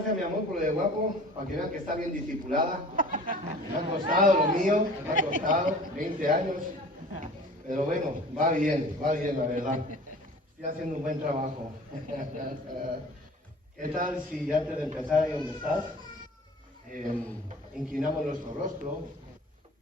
gracias, mi amor, por lo de guapo, para que vean que está bien discipulada. Me ha costado lo mío, me ha costado 20 años. Pero bueno, va bien, la verdad. Estoy haciendo un buen trabajo. ¿Qué tal si antes de empezar ahí donde estás, inclinamos nuestro rostro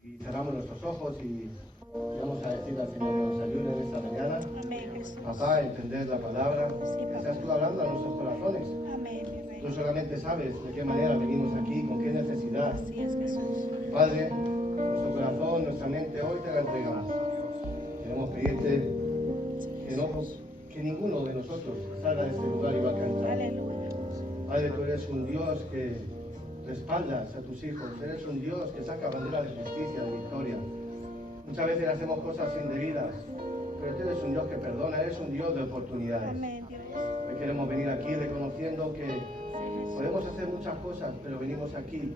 y cerramos nuestros ojos y vamos a decir al Señor que nos ayude en esta mañana? Amén, Jesús. Papá, entender la palabra, Sí, que papá. estás tú hablando a nuestros corazones. Amén, mi rey. Tú solamente sabes de qué manera venimos aquí, con qué necesidad. Así es, Jesús. Padre, nuestro corazón, nuestra mente, hoy te la entregamos. Queremos pedirte que ninguno de nosotros salga de este lugar igual que entrado. Aleluya. Padre, tú eres un Dios que respaldas a tus hijos. Eres un Dios que saca bandera de justicia, de victoria. Muchas veces hacemos cosas indebidas, pero tú eres un Dios que perdona, eres un Dios de oportunidades. Amén, Dios. Hoy queremos venir aquí reconociendo que podemos hacer muchas cosas, pero venimos aquí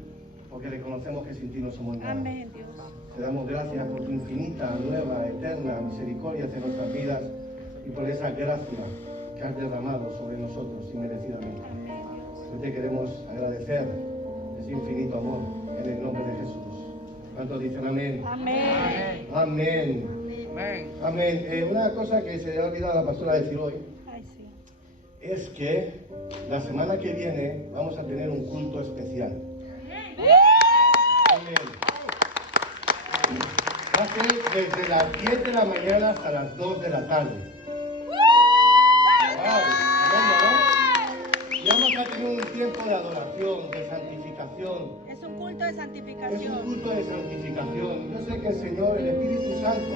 porque reconocemos que sin ti no somos nada. Amén, Dios. Te damos gracias por tu infinita, nueva, eterna misericordia hacia nuestras vidas y por esa gracia que has derramado sobre nosotros inmerecidamente. Amén, Dios. Hoy te queremos agradecer ese infinito amor en el nombre de Jesús. ¿Cuántos dicen amén? Amén. Amén. Amén. Amén. Una cosa que se le ha olvidado a la pastora decir hoy Ay, sí. es que la semana que viene vamos a tener un culto especial. Amén. Va a ser desde las 10 de la mañana hasta las 2 de la tarde. ¡Wow! Tremendo, ¿no? Y vamos a tener un tiempo de adoración, de santificación. Es un culto de Es un santificación. culto de santificación. Yo sé que el Señor, el Espíritu Santo,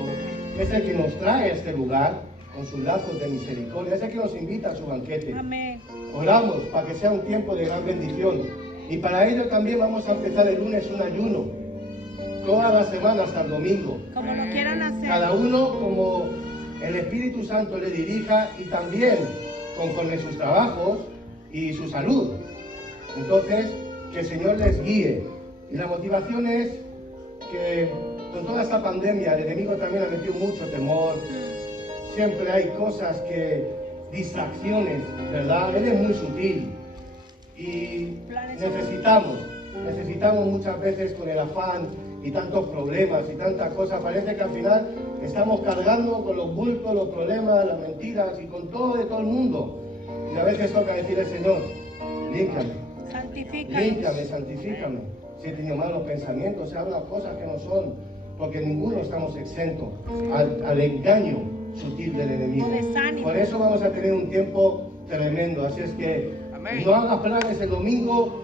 es el que nos trae a este lugar con sus lazos de misericordia. Es el que nos invita a su banquete. Amén. Oramos para que sea un tiempo de gran bendición. Y para ello también vamos a empezar el lunes un ayuno. Toda la semana hasta el domingo. Como lo quieran hacer. Cada uno como el Espíritu Santo le dirija y también conforme sus trabajos y su salud. Entonces, que el Señor les guíe. Y la motivación es que con toda esta pandemia el enemigo también ha metido mucho temor. Siempre hay cosas distracciones, ¿verdad? Él es muy sutil. Y necesitamos muchas veces con el afán y tantos problemas y tantas cosas, parece que al final estamos cargando con los bultos, los problemas, las mentiras y con todo de todo el mundo. Y a veces toca decir al Señor, límpiame, Santifícanos. santifícame. Si he tenido malos pensamientos, se habla cosas que no son, porque ninguno estamos exentos al engaño sutil del enemigo. O desánimo. Por eso vamos a tener un tiempo tremendo, así es que Amén. no hagas planes el domingo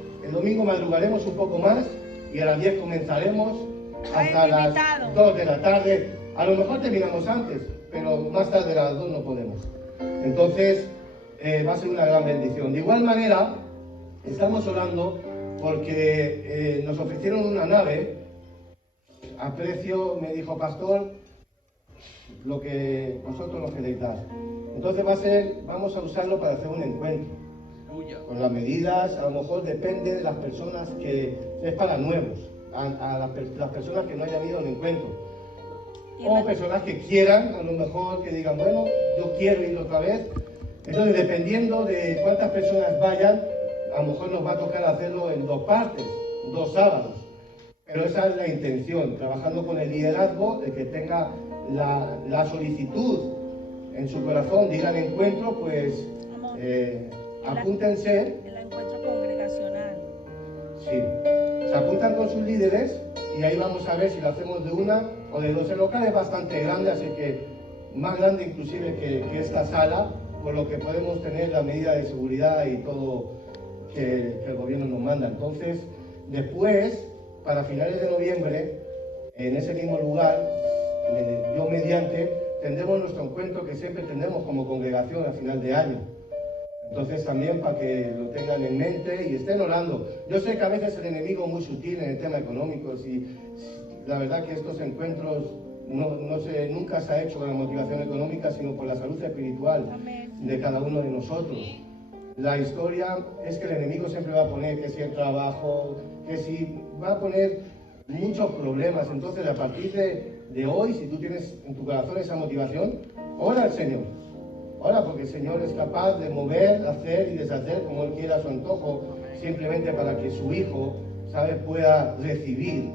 madrugaremos un poco más y a las 10 comenzaremos hasta las invitado. 2 de la tarde. A lo mejor terminamos antes, pero más tarde a las 2 no podemos. Entonces va a ser una gran bendición. De igual manera, estamos orando porque nos ofrecieron una nave a precio, me dijo pastor, lo que vosotros nos queréis dar. Entonces vamos a usarlo para hacer un encuentro. Aleluya. Con las medidas, a lo mejor depende de las personas que es para nuevos, a las personas que no hayan ido al encuentro. O personas que quieran, a lo mejor que digan, bueno, yo quiero ir otra vez. Entonces, dependiendo de cuántas personas vayan, a lo mejor nos va a tocar hacerlo en 2 partes, 2 sábados. Pero esa es la intención, trabajando con el liderazgo de que tenga la solicitud en su corazón de ir al encuentro, pues apúntense. El encuentro congregacional. Sí, se apuntan con sus líderes y ahí vamos a ver si lo hacemos de 1 o de 2. El local es bastante grande, así que más grande inclusive que esta sala, por lo que podemos tener la medida de seguridad y todo que el gobierno nos manda. Entonces, después, para finales de noviembre, en ese mismo lugar, yo mediante, tendremos nuestro encuentro que siempre tenemos como congregación a final de año. Entonces también para que lo tengan en mente y estén orando. Yo sé que a veces el enemigo es muy sutil en el tema económico y la verdad que estos encuentros nunca se ha hecho con la motivación económica, sino por la salud espiritual de cada uno de nosotros. La historia es que el enemigo siempre va a poner que si el trabajo, que si va a poner muchos problemas. Entonces a partir de hoy, si tú tienes en tu corazón esa motivación, ora al Señor. Ora porque el Señor es capaz de mover, hacer y deshacer como Él quiera a su antojo, simplemente para que su hijo, ¿sabe?, pueda recibir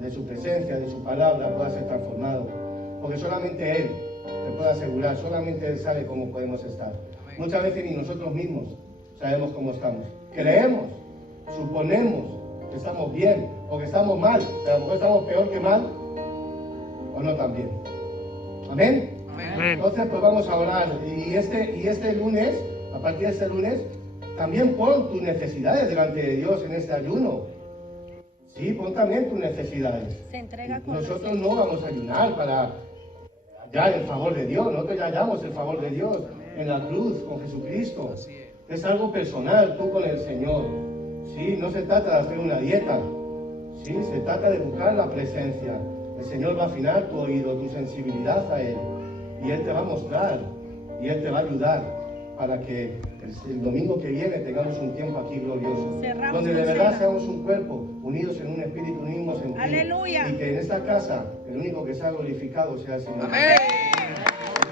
de su presencia, de su palabra, pueda ser transformado. Porque solamente Él te puede asegurar, solamente Él sabe cómo podemos estar. Muchas veces ni nosotros mismos sabemos cómo estamos. Creemos, suponemos que estamos bien o que estamos mal, pero a lo mejor estamos peor que mal o no tan bien. Amén. Entonces pues vamos a orar y este lunes, a partir de este lunes, también pon tus necesidades delante de Dios en este ayuno. Sí, pon también tus necesidades. Se entrega con Nosotros no vamos a ayunar para hallar el favor de Dios, nosotros ya hallamos el favor de Dios en la cruz con Jesucristo. Es algo personal, tú con el Señor. Sí, no se trata de hacer una dieta, sí, se trata de buscar la presencia. El Señor va a afinar tu oído, tu sensibilidad a Él, y Él te va a mostrar, y Él te va a ayudar para que el domingo que viene tengamos un tiempo aquí glorioso, Cerramos donde de con verdad cena. seamos un cuerpo, unidos en un espíritu, unimos en ti. Aleluya. Y que en esta casa el único que sea glorificado sea el Señor. Amén.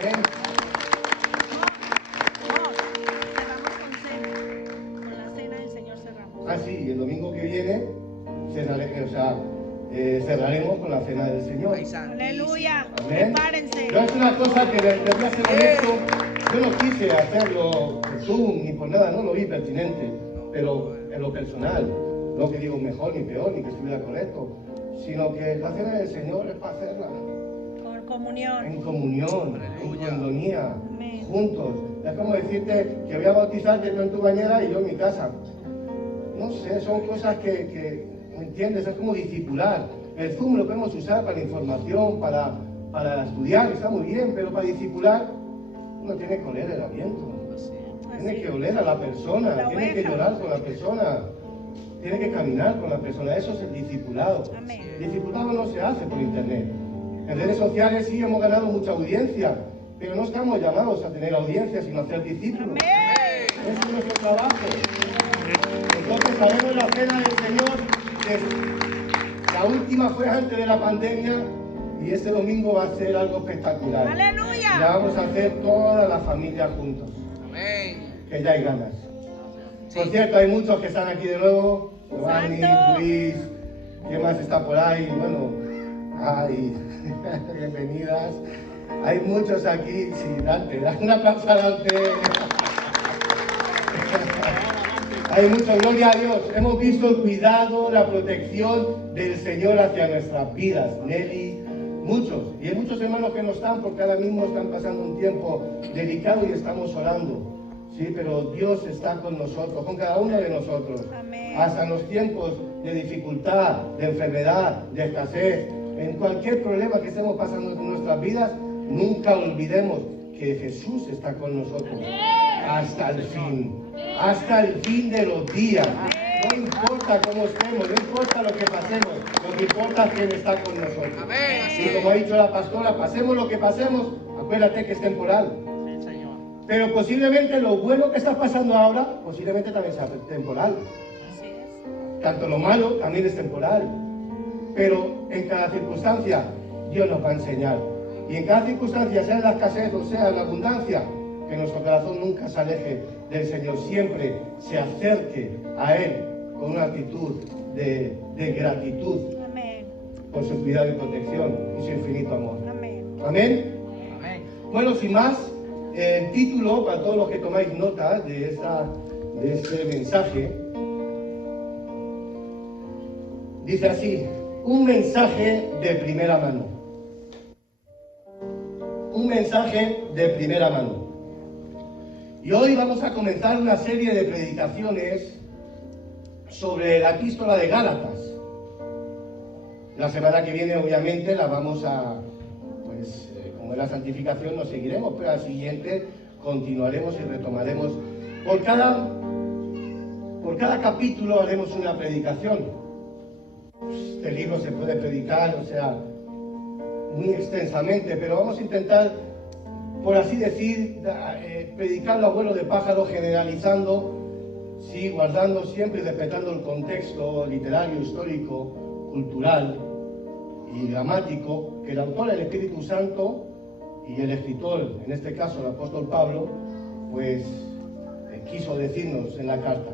Amén. Cerramos con cena. Con la cena del Señor cerramos. Ah, sí, y el domingo que viene cerraremos con la cena del Señor. Ay, santísimo. Aleluya. Amén. Prepárense. Yo es una cosa que les voy a ser honesto, yo no quise hacerlo por Zoom ni por nada, no lo vi pertinente, pero en lo personal, no que digo mejor ni peor, ni que estuviera correcto, sino que la cena del Señor es para hacerla Con comunión. en comunión, en Aleluya. condonía, Amén. juntos. Es como decirte que voy a bautizarte tú en tu bañera y yo en mi casa. No sé, son cosas que ¿me entiendes? Es como discipular. El Zoom lo podemos usar para información, para estudiar, está muy bien, pero para discipular uno tiene que oler el aliento, tiene que oler a la persona, La tiene que oveja. llorar con la persona, tiene que caminar con la persona. Eso es el discipulado. Amén. El discipulado no se hace por internet. En redes sociales sí hemos ganado mucha audiencia, pero no estamos llamados a tener audiencia, sino a ser discípulos. Amén. Ese es nuestro trabajo. Entonces haremos la cena del Señor. La última fue antes de la pandemia y este domingo va a ser algo espectacular. La Aleluya. vamos a hacer toda la familia juntos, Amén. que ya hay ganas. Por cierto, hay muchos que están aquí de nuevo. Giovanni, Santo. Luis, ¿qué más está por ahí? Bueno, ay, bienvenidas. Hay muchos aquí. Sí, Dante, da un aplauso a Dante. Hay mucho, gloria a Dios. Hemos visto el cuidado, la protección del Señor hacia nuestras vidas. Nelly, muchos. Y hay muchos hermanos que no están porque ahora mismo están pasando un tiempo delicado y estamos orando. Sí, pero Dios está con nosotros, con cada uno de nosotros. Amén. Hasta en los tiempos de dificultad, de enfermedad, de escasez, en cualquier problema que estemos pasando en nuestras vidas, nunca olvidemos que Jesús está con nosotros hasta el fin de los días. No importa cómo estemos, no importa lo que pasemos, lo que importa es que Él está con nosotros. Amén. Así Y como ha dicho la pastora, pasemos lo que pasemos, acuérdate que es temporal. Pero posiblemente lo bueno que estás pasando ahora, posiblemente también sea temporal. Así es. Tanto lo malo también es temporal. Pero en cada circunstancia Dios nos va a enseñar. Y en cada circunstancia, sea en la escasez o sea en la abundancia, que nuestro corazón nunca se aleje del Señor, siempre se acerque a Él con una actitud de gratitud Amén. por su cuidado y protección y su infinito amor. Amén. Amén. Amén. Bueno, sin más, el título, para todos los que tomáis nota de este mensaje, dice así: un mensaje de primera mano. Un mensaje de primera mano. Y hoy vamos a comenzar una serie de predicaciones sobre la epístola de Gálatas. La semana que viene, obviamente, la vamos a, pues, como es la santificación, nos seguiremos, pero la siguiente continuaremos y retomaremos. Por cada capítulo haremos una predicación. Este libro se puede predicar, o sea, muy extensamente, pero vamos a intentar, por así decir, predicarlo a vuelo de pájaro, generalizando, sí, guardando siempre y respetando el contexto literario, histórico, cultural y dramático que el autor, el Espíritu Santo, y el escritor, en este caso el apóstol Pablo, pues quiso decirnos en la carta.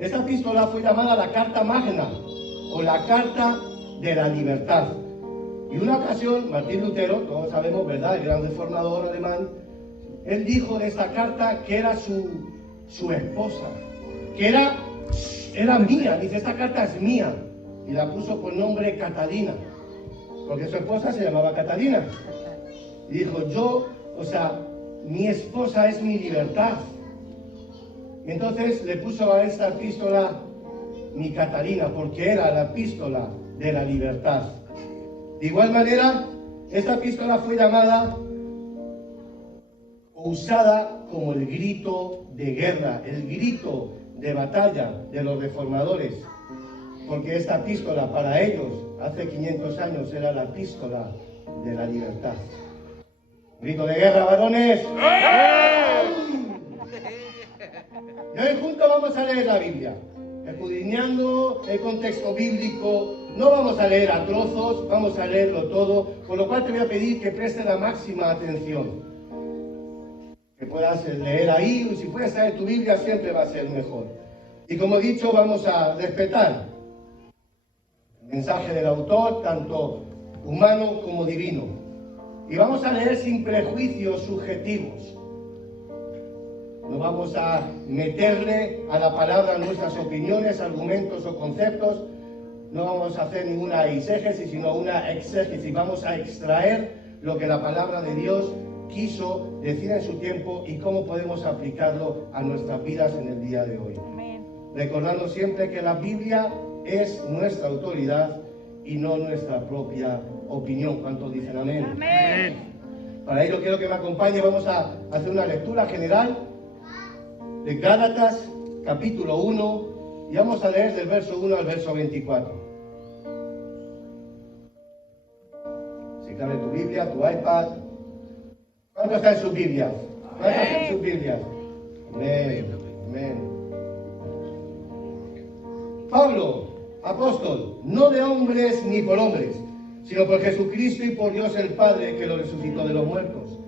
Esta epístola fue llamada la Carta Magna o la Carta de la Libertad. Y una ocasión, Martín Lutero, todos sabemos, ¿verdad?, el gran reformador alemán, él dijo de esta carta que era su esposa, que era mía. Dice, esta carta es mía. Y la puso por nombre Catalina, porque su esposa se llamaba Catalina. Y dijo, mi esposa es mi libertad. Y entonces le puso a esta epístola mi Catalina, porque era la epístola de la libertad. De igual manera, esta epístola fue llamada o usada como el grito de guerra, el grito de batalla de los reformadores, porque esta epístola para ellos, hace 500 años, era la epístola de la libertad. Grito de guerra, varones. Y hoy juntos vamos a leer la Biblia, escudriñando el contexto bíblico. No vamos a leer a trozos, vamos a leerlo todo, con lo cual te voy a pedir que prestes la máxima atención. Que puedas leer ahí, y si puedes traer tu Biblia siempre va a ser mejor. Y como he dicho, vamos a respetar el mensaje del autor, tanto humano como divino. Y vamos a leer sin prejuicios subjetivos. No vamos a meterle a la palabra nuestras opiniones, argumentos o conceptos. No vamos a hacer ninguna eisegesis, sino una exégesis. Vamos a extraer lo que la palabra de Dios quiso decir en su tiempo y cómo podemos aplicarlo a nuestras vidas en el día de hoy. Amén. Recordando siempre que la Biblia es nuestra autoridad y no nuestra propia opinión. ¿Cuántos dicen amén? Amén. Para ello quiero que me acompañe. Vamos a hacer una lectura general de Gálatas, capítulo 1, y vamos a leer del verso 1 al verso 24. Si cabe tu Biblia, tu iPad. ¿Cuánto está en sus Biblias? ¿Cuánto está en sus Biblias? Amén. Amén. Pablo, apóstol, no de hombres ni por hombres, sino por Jesucristo y por Dios el Padre que lo resucitó de los muertos.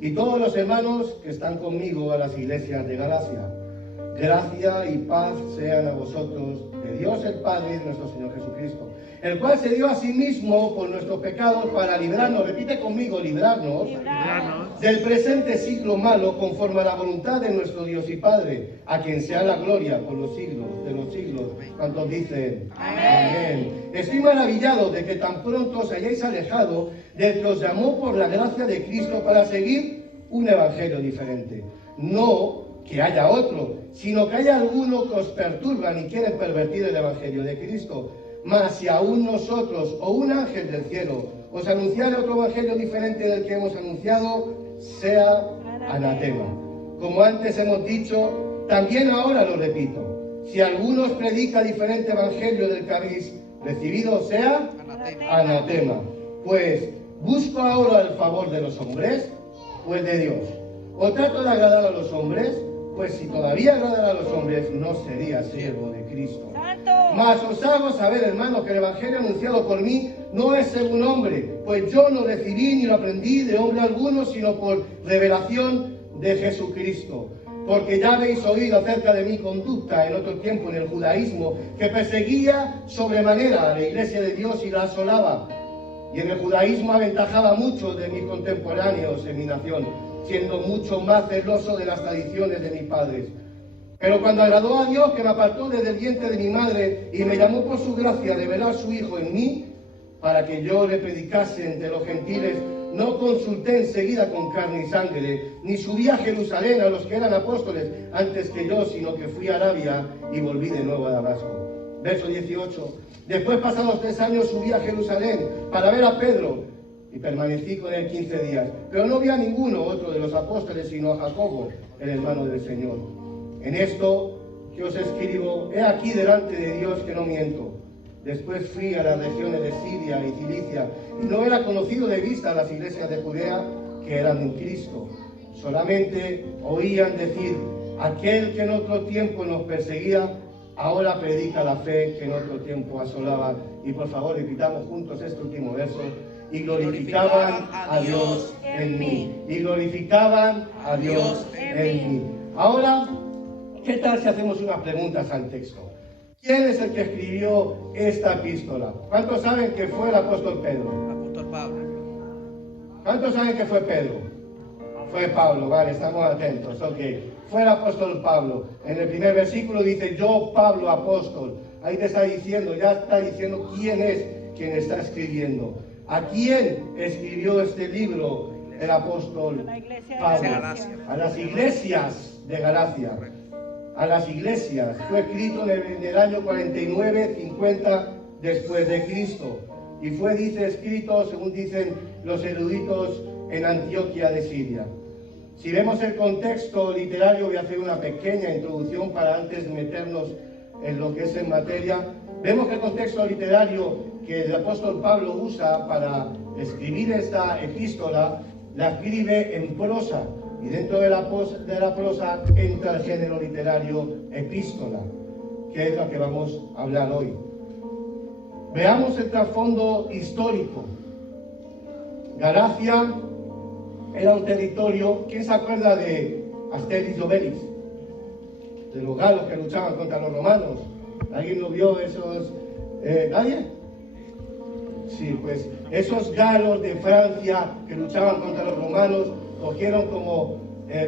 Y todos los hermanos que están conmigo a las iglesias de Galacia. Gracia y paz sean a vosotros de Dios el Padre y de nuestro Señor Jesucristo, el cual se dio a sí mismo por nuestros pecados para librarnos, repite conmigo, librarnos del presente siglo malo, conforme a la voluntad de nuestro Dios y Padre, a quien sea la gloria por los siglos de los siglos. ¿Cuántos dicen? Amén. Estoy maravillado de que tan pronto os hayáis alejado del que os llamó por la gracia de Cristo para seguir un evangelio diferente. No que haya otro, sino que haya alguno que os perturban y quieren pervertir el evangelio de Cristo. Mas si aún nosotros o un ángel del cielo os anunciare otro evangelio diferente del que hemos anunciado, sea anatema. Como antes hemos dicho, también ahora lo repito. Si alguno os predica diferente evangelio del que habéis recibido, sea anatema. Pues, ¿busco ahora el favor de los hombres? Pues de Dios. ¿O trato de agradar a los hombres? Pues si todavía agradara a los hombres, no sería siervo de Cristo. ¡Santo! Mas os hago saber, hermanos, que el evangelio anunciado por mí no es según hombre, pues yo no recibí ni lo aprendí de hombre alguno, sino por revelación de Jesucristo. Porque ya habéis oído acerca de mi conducta en otro tiempo en el judaísmo, que perseguía sobremanera a la iglesia de Dios y la asolaba. Y en el judaísmo aventajaba mucho de mis contemporáneos en mi nación, siendo mucho más celoso de las tradiciones de mis padres. Pero cuando agradó a Dios, que me apartó desde el vientre de mi madre y me llamó por su gracia a revelar su Hijo en mí, para que yo le predicase entre los gentiles, no consulté enseguida con carne y sangre, ni subí a Jerusalén a los que eran apóstoles antes que yo, sino que fui a Arabia y volví de nuevo a Damasco. Verso 18. Después, pasados 3 años, subí a Jerusalén para ver a Pedro y permanecí con él 15 días. Pero no vi a ninguno otro de los apóstoles, sino a Jacobo, el hermano del Señor. En esto que os escribo, he aquí delante de Dios que no miento. Después fui a las regiones de Siria y Cilicia, y no era conocido de vista a las iglesias de Judea que eran en Cristo. Solamente oían decir, aquel que en otro tiempo nos perseguía, ahora predica la fe que en otro tiempo asolaba. Y por favor, repitamos juntos este último verso. Y glorificaban a Dios en mí. Y glorificaban a Dios en mí. Ahora, ¿qué tal si hacemos unas preguntas al texto? ¿Quién es el que escribió esta epístola? ¿Cuántos saben que fue el apóstol Pedro? Apóstol Pablo. ¿Cuántos saben que fue Pedro? Fue Pablo, vale, estamos atentos, ok. Fue el apóstol Pablo. En el primer versículo dice, yo Pablo, apóstol. Ahí te está diciendo, ya está diciendo quién es quien está escribiendo. ¿A quién escribió este libro el apóstol Pablo? A las iglesias de Galacia. A las iglesias. Fue escrito en el año 49, 50 después de Cristo. Y fue, dice, escrito, según dicen los eruditos, en Antioquía de Siria. Si vemos el contexto literario, voy a hacer una pequeña introducción para antes meternos en lo que es en materia. Vemos que el contexto literario que el apóstol Pablo usa para escribir esta epístola, la escribe en prosa. Y dentro de la prosa entra el género literario epístola, que es lo que vamos a hablar hoy. Veamos el trasfondo histórico. Galacia era un territorio. ¿Quién se acuerda de Asterix y Obelix? De los galos que luchaban contra los romanos. ¿Alguien lo vio esos? ¿Nadie? Sí, pues esos galos de Francia que luchaban contra los romanos cogieron como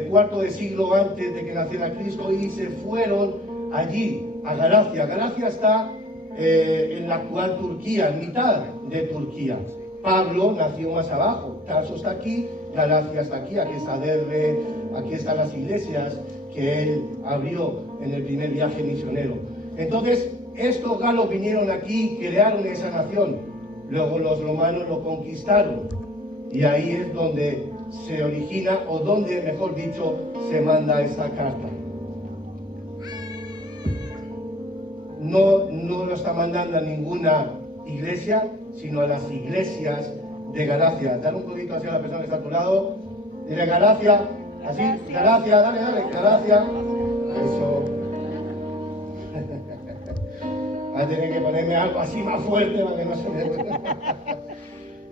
cuarto de siglo antes de que naciera Cristo y se fueron allí, a Galacia. Galacia está en la actual Turquía, en mitad de Turquía. Pablo nació más abajo, Tarso está aquí, Galacia está aquí está Derbe, aquí están las iglesias que él abrió en el primer viaje misionero. Entonces, estos galos vinieron aquí y crearon esa nación. Luego los romanos lo conquistaron. Y ahí es donde se origina, o donde, mejor dicho, se manda esta carta. No lo está mandando a ninguna iglesia, sino a las iglesias de Galacia. Dale un poquito hacia la persona que está a tu lado. Dile Galacia, así, Galacia, dale, Galacia. Eso. Voy a tener que ponerme algo así más fuerte para que no se me...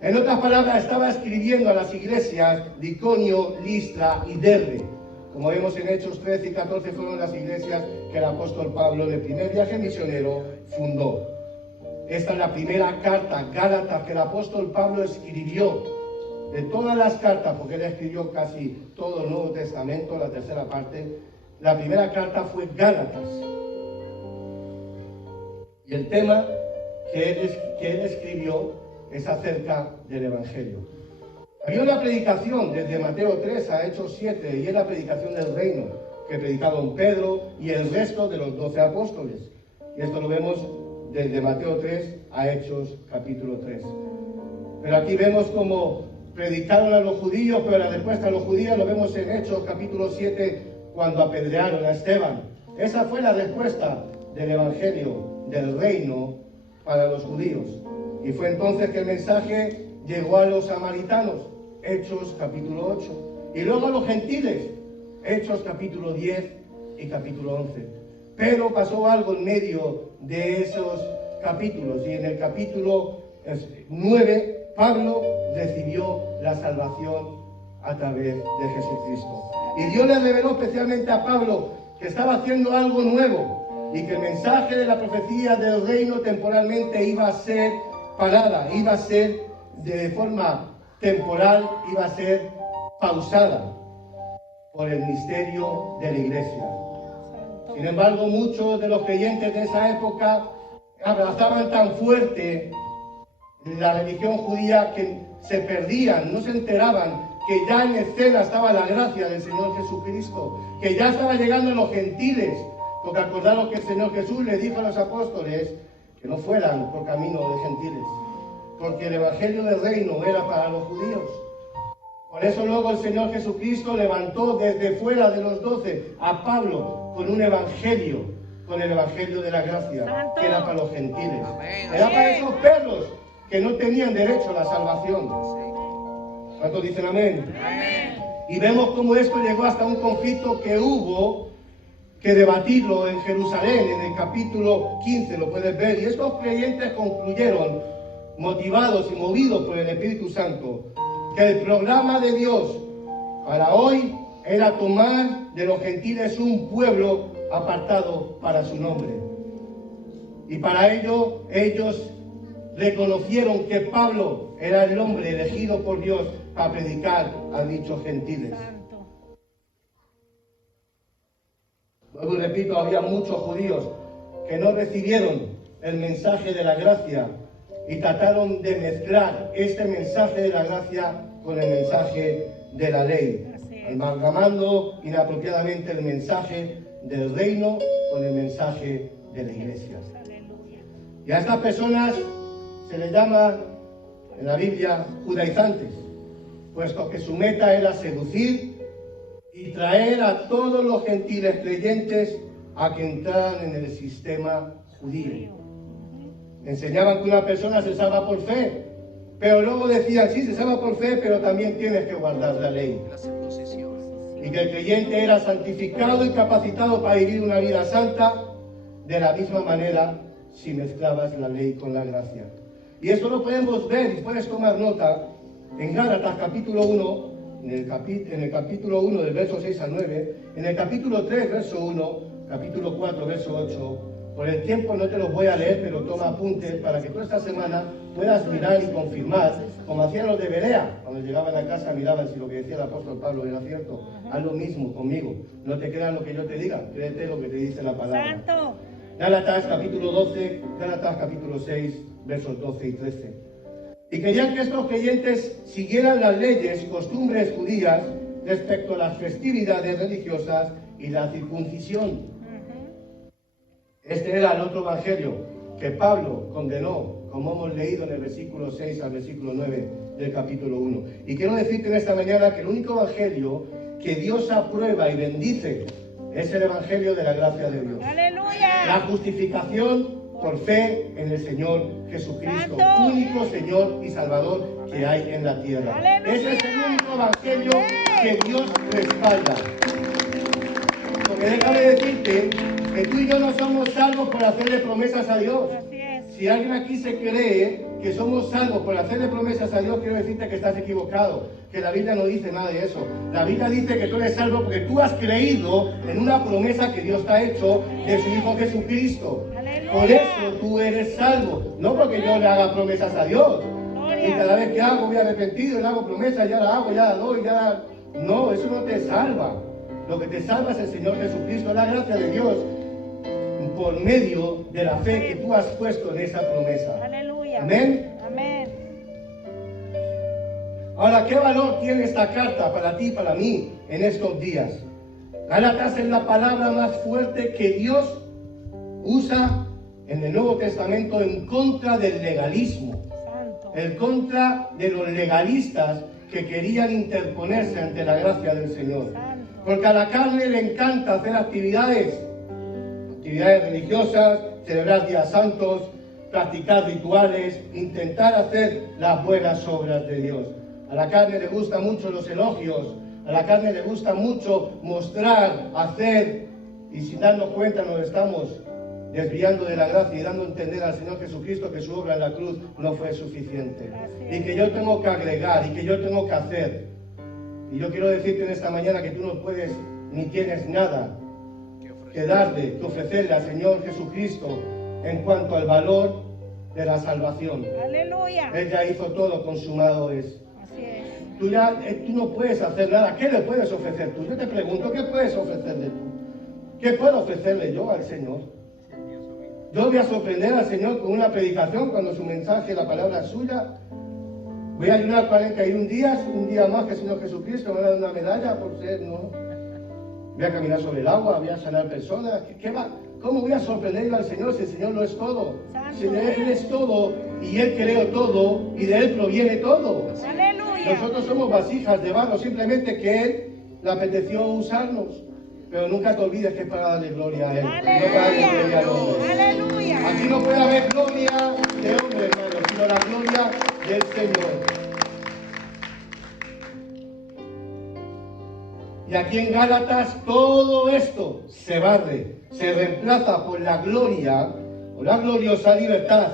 En otras palabras, estaba escribiendo a las iglesias de Iconio, Listra y Derbe. Como vemos en Hechos 13 y 14, fueron las iglesias que el apóstol Pablo, en el primer viaje misionero, fundó. Esta es la primera carta, Gálatas, que el apóstol Pablo escribió. De todas las cartas, porque él escribió casi todo el Nuevo Testamento, la tercera parte, la primera carta fue Gálatas. Y el tema que él escribió es acerca del Evangelio. Había una predicación desde Mateo 3 a Hechos 7, y es la predicación del reino, que predicaban Pedro y el resto de los 12 apóstoles. Y esto lo vemos desde Mateo 3 a Hechos capítulo 3. Pero aquí vemos cómo predicaron a los judíos, pero la respuesta a los judíos lo vemos en Hechos capítulo 7, cuando apedrearon a Esteban. Esa fue la respuesta del Evangelio, del reino, para los judíos. Y fue entonces que el mensaje llegó a los samaritanos, Hechos capítulo 8. Y luego a los gentiles, Hechos capítulo 10 y capítulo 11. Pero pasó algo en medio de esos capítulos. Y en el capítulo 9, Pablo recibió la salvación a través de Jesucristo. Y Dios le reveló especialmente a Pablo que estaba haciendo algo nuevo. Y que el mensaje de la profecía del reino temporalmente iba a ser parada, iba a ser de forma temporal, iba a ser pausada por el misterio de la iglesia. Sin embargo, muchos de los creyentes de esa época abrazaban tan fuerte la religión judía que se perdían, no se enteraban que ya en escena estaba la gracia del Señor Jesucristo, que ya estaba llegando a los gentiles, porque acordaros que el Señor Jesús les dijo a los apóstoles que no fueran por camino de gentiles, porque el evangelio del reino era para los judíos. Por eso luego el Señor Jesucristo levantó desde fuera de los 12 a Pablo con un evangelio, con el evangelio de la gracia, que era para los gentiles. Era para esos perros que no tenían derecho a la salvación. ¿Cuántos dicen amén? Y vemos cómo esto llegó hasta un conflicto que hubo que debatirlo en Jerusalén, en el capítulo 15, lo puedes ver. Y estos creyentes concluyeron, motivados y movidos por el Espíritu Santo, que el programa de Dios para hoy era tomar de los gentiles un pueblo apartado para su nombre. Y para ello ellos reconocieron que Pablo era el hombre elegido por Dios para predicar a dichos gentiles. Santo. Luego repito, había muchos judíos que no recibieron el mensaje de la gracia y trataron de mezclar este mensaje de la gracia con el mensaje de la ley, amalgamando inapropiadamente el mensaje del reino con el mensaje de la iglesia. Aleluya. Y a estas personas se les llama en la Biblia judaizantes, puesto que su meta era seducir y traer a todos los gentiles creyentes a que entraran en el sistema judío. Enseñaban que una persona se salva por fe, pero luego decían, sí, se salva por fe, pero también tienes que guardar la ley. Y que el creyente era santificado y capacitado para vivir una vida santa de la misma manera si mezclabas la ley con la gracia. Y esto lo podemos ver, y puedes tomar nota, en Gálatas capítulo 1, en el capítulo 1 del verso 6 al 9, en el capítulo 3, verso 1, capítulo 4, verso 8. Por el tiempo no te los voy a leer, pero toma apuntes para que tú esta semana puedas mirar y confirmar, como hacían los de Berea. Cuando llegaban a casa miraban si lo que decía el apóstol Pablo era cierto. Haz lo mismo conmigo. No te creas lo que yo te diga, créete lo que te dice la palabra. Santo. Gálatas capítulo 12, Gálatas capítulo 6, versos 12 y 13. Y querían que estos creyentes siguieran las leyes, costumbres judías respecto a las festividades religiosas y la circuncisión. Este era el otro evangelio que Pablo condenó, como hemos leído en el versículo 6 al versículo 9 del capítulo 1. Y quiero decirte en esta mañana que el único evangelio que Dios aprueba y bendice es el evangelio de la gracia de Dios. Aleluya. La justificación por fe en el Señor Jesucristo, ¡Santo! único Señor y Salvador que hay en la tierra. ¡Aleluya! Ese es el único evangelio que Dios respalda. Porque déjame decirte que tú y yo no somos salvos por hacerle promesas a Dios. Así es. Si alguien aquí se cree que somos salvos por hacerle promesas a Dios, quiero decirte que estás equivocado, que la Biblia no dice nada de eso. La Biblia dice que tú eres salvo porque tú has creído en una promesa que Dios te ha hecho de su Hijo Jesucristo. Aleluya. Por eso tú eres salvo, no porque yo le haga promesas a Dios. Y cada vez que hago voy arrepentido, le hago promesas, ya la hago, ya la doy, ya la... No, eso no te salva. Lo que te salva es el Señor Jesucristo, la gracia de Dios, por medio de la fe que tú has puesto en esa promesa. Aleluya. Amén. Amén. Ahora, ¿qué valor tiene esta carta para ti y para mí en estos días? Gálatas es la palabra más fuerte que Dios usa en el Nuevo Testamento en contra del legalismo, Santo. en contra de los legalistas que querían interponerse ante la gracia del Señor. Santo. Porque a la carne le encanta hacer actividades religiosas, celebrar días santos, practicar rituales, intentar hacer las buenas obras de Dios. A la carne le gustan mucho los elogios, a la carne le gusta mucho mostrar, hacer, y sin darnos cuenta nos estamos desviando de la gracia y dando a entender al Señor Jesucristo que su obra en la cruz no fue suficiente. Y que yo tengo que agregar, y que yo tengo que hacer. Y yo quiero decirte en esta mañana que tú no puedes ni tienes nada que darle, que ofrecerle al Señor Jesucristo en cuanto al valor de la salvación. Aleluya. Él ya hizo todo, consumado es. Así es. Tú no puedes hacer nada. ¿Qué le puedes ofrecer tú? Yo te pregunto, ¿qué puedes ofrecerle tú? ¿Qué puedo ofrecerle yo al Señor? Yo voy a sorprender al Señor con una predicación cuando su mensaje, la palabra es suya. Voy a ayunar 41 días, un día más que el Señor Jesucristo me va a dar una medalla por ser, no. Voy a caminar sobre el agua, voy a sanar personas. ¿Qué va? ¿Cómo voy a sorprenderle al Señor si el Señor lo es todo? Si Él es todo y Él creó todo y de Él proviene todo. Aleluya. Nosotros somos vasijas de barro, simplemente que Él le apeteció usarnos. Pero nunca te olvides que es para darle gloria a Él. No para darle gloria al hombre. Aleluya. Aquí no puede haber gloria de hombre, hermano, sino la gloria del Señor. Y aquí en Gálatas todo esto se barre, se reemplaza por la gloria, por la gloriosa libertad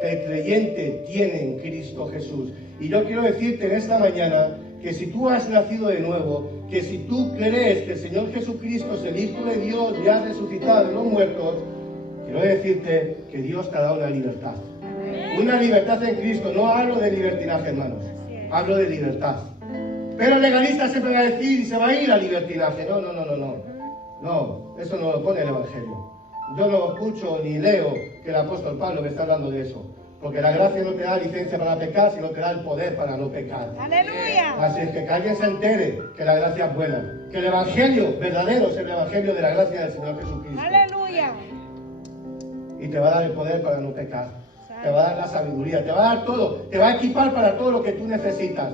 que el creyente tiene en Cristo Jesús. Y yo quiero decirte en esta mañana que si tú has nacido de nuevo, que si tú crees que el Señor Jesucristo es el Hijo de Dios y ha resucitado de los muertos, quiero decirte que Dios te ha dado una libertad. Una libertad en Cristo. No hablo de libertinaje, hermanos. Hablo de libertad. Pero el legalista siempre va a decir y se va a ir al libertinaje. No. No, eso no lo pone el Evangelio. Yo no escucho ni leo que el apóstol Pablo me está hablando de eso. Porque la gracia no te da licencia para pecar, sino te da el poder para no pecar. ¡Aleluya! Así es que alguien se entere que la gracia es buena. Que el Evangelio verdadero es el Evangelio de la gracia del Señor Jesucristo. ¡Aleluya! Y te va a dar el poder para no pecar. Te va a dar la sabiduría, te va a dar todo. Te va a equipar para todo lo que tú necesitas.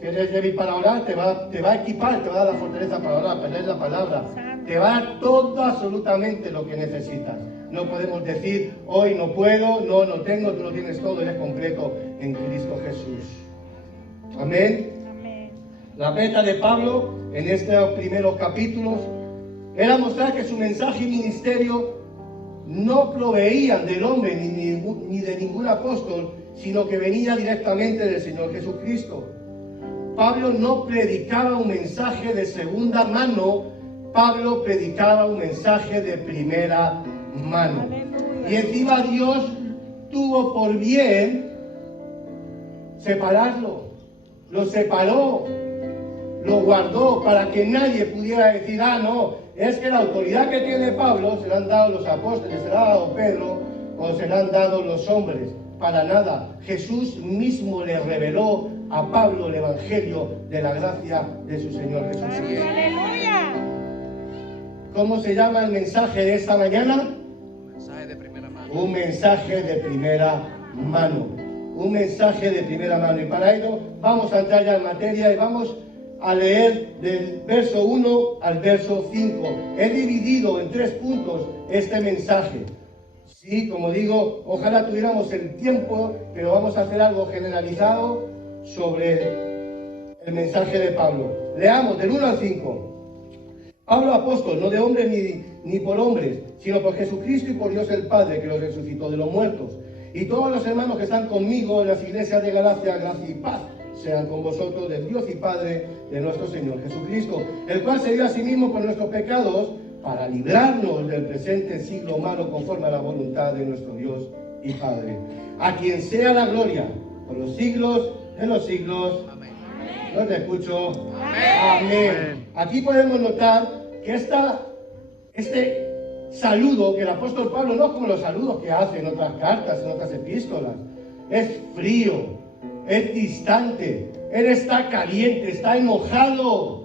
Si eres débil para orar, te va a equipar, te va a dar la fortaleza para orar, para leer la palabra. Te va a dar todo absolutamente lo que necesitas. No podemos decir, hoy no puedo, no tengo, tú lo tienes todo, eres completo en Cristo Jesús. Amén. Amén. La meta de Pablo en estos primeros capítulos era mostrar que su mensaje y ministerio no proveían del hombre ni de ningún apóstol, sino que venía directamente del Señor Jesucristo. Pablo no predicaba un mensaje de segunda mano, Pablo predicaba un mensaje de primera mano. Aleluya. Y encima Dios tuvo por bien separarlo. Lo separó, lo guardó para que nadie pudiera decir, no, es que la autoridad que tiene Pablo se la han dado los apóstoles, se la ha dado Pedro o se la han dado los hombres. Para nada. Jesús mismo le reveló a Pablo el Evangelio de la gracia de su Señor Jesucristo. ¡Aleluya! ¿Cómo se llama el mensaje de esta mañana? Mensaje de primera mano. Un mensaje de primera mano. Un mensaje de primera mano. Y para ello vamos a entrar ya en materia y vamos a leer del verso 1 al verso 5. He dividido en 3 puntos este mensaje. Sí, como digo, ojalá tuviéramos el tiempo, pero vamos a hacer algo generalizado sobre el mensaje de Pablo. Leamos del 1 al 5. Pablo apóstol, no de hombres ni por hombres, sino por Jesucristo y por Dios el Padre, que los resucitó de los muertos. Y todos los hermanos que están conmigo en las iglesias de Galacia, gracia y paz sean con vosotros del Dios y Padre de nuestro Señor Jesucristo, el cual se dio a sí mismo por nuestros pecados, para librarnos del presente siglo malo conforme a la voluntad de nuestro Dios y Padre. A quien sea la gloria por los siglos de los siglos. Amén. No te escucho. Amén. Amén. Aquí podemos notar que este saludo que el apóstol Pablo, no como los saludos que hace en otras cartas, en otras epístolas, es frío, es distante, él está caliente, está enojado.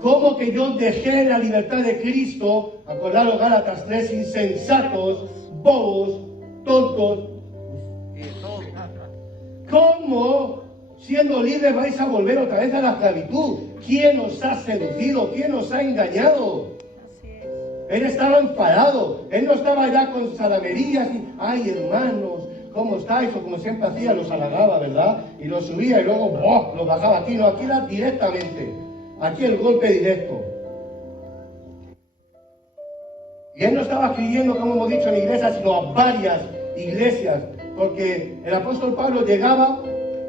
¿Cómo que yo dejé la libertad de Cristo? Acordaros Gálatas 3, insensatos, bobos, tontos. Y de todo. ¿Cómo, siendo libres, vais a volver otra vez a la esclavitud? ¿Quién os ha seducido? ¿Quién os ha engañado? Así es. Él estaba enfadado. Él no estaba ya con salamerías y, ay, hermanos, ¿cómo estáis? O como siempre hacía, los halagaba, ¿verdad? Y los subía y luego los bajaba. Aquí no, aquí era directamente. Aquí el golpe directo. Y él no estaba escribiendo, como hemos dicho, en iglesias, sino a varias iglesias. Porque el apóstol Pablo llegaba,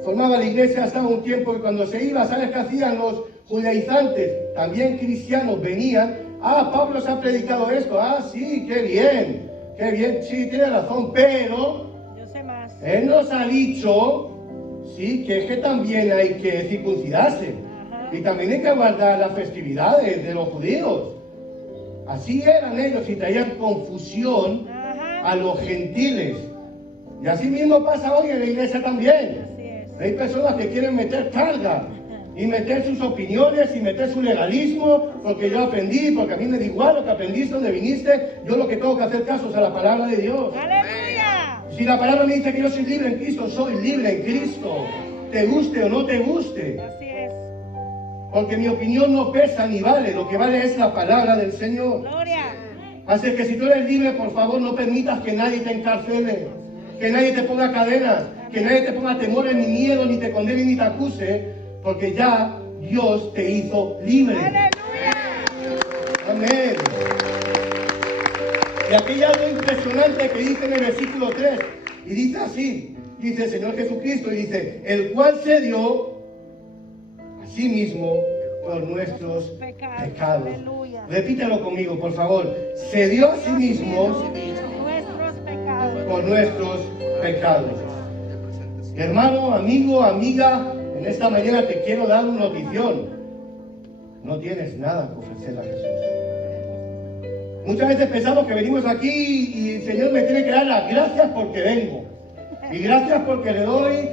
formaba la iglesia, estaba un tiempo que cuando se iba, ¿sabes qué hacían los judaizantes? También cristianos venían. Pablo se ha predicado esto. Sí, qué bien, sí, tiene razón, pero Yo sé más. él nos ha dicho, sí, que es que también hay que circuncidarse. Ajá. Y también hay que guardar las festividades de los judíos. Así eran ellos y traían confusión Ajá. a los gentiles. Y así mismo pasa hoy en la iglesia también. Así es. Hay personas que quieren meter carga y meter sus opiniones y meter su legalismo, porque yo aprendí, porque a mí me da igual lo que aprendiste, donde viniste. Yo lo que tengo que hacer caso es a la palabra de Dios. ¡Aleluya! Si la palabra me dice que yo soy libre en Cristo, soy libre en Cristo. Te guste o no te guste. Así es. Porque mi opinión no pesa ni vale. Lo que vale es la palabra del Señor. Gloria. Así que si tú eres libre, por favor, no permitas que nadie te encarcele, que nadie te ponga cadenas, que nadie te ponga temores ni miedo, ni te condene ni te acuse, porque ya Dios te hizo libre. ¡Aleluya! Amén. Y aquí hay algo impresionante que dice en el versículo 3, y dice así, dice el Señor Jesucristo, y dice, el cual se dio sí mismo por nuestros pecados. Aleluya. Repítelo conmigo, por favor. Se dio a sí mismo Nuestros pecados. por nuestros pecados. El presente sí. Hermano, amigo, amiga, en esta mañana te quiero dar una notición. No tienes nada que ofrecer a Jesús. Muchas veces pensamos que venimos aquí y el Señor me tiene que dar las gracias porque vengo. Y gracias porque le doy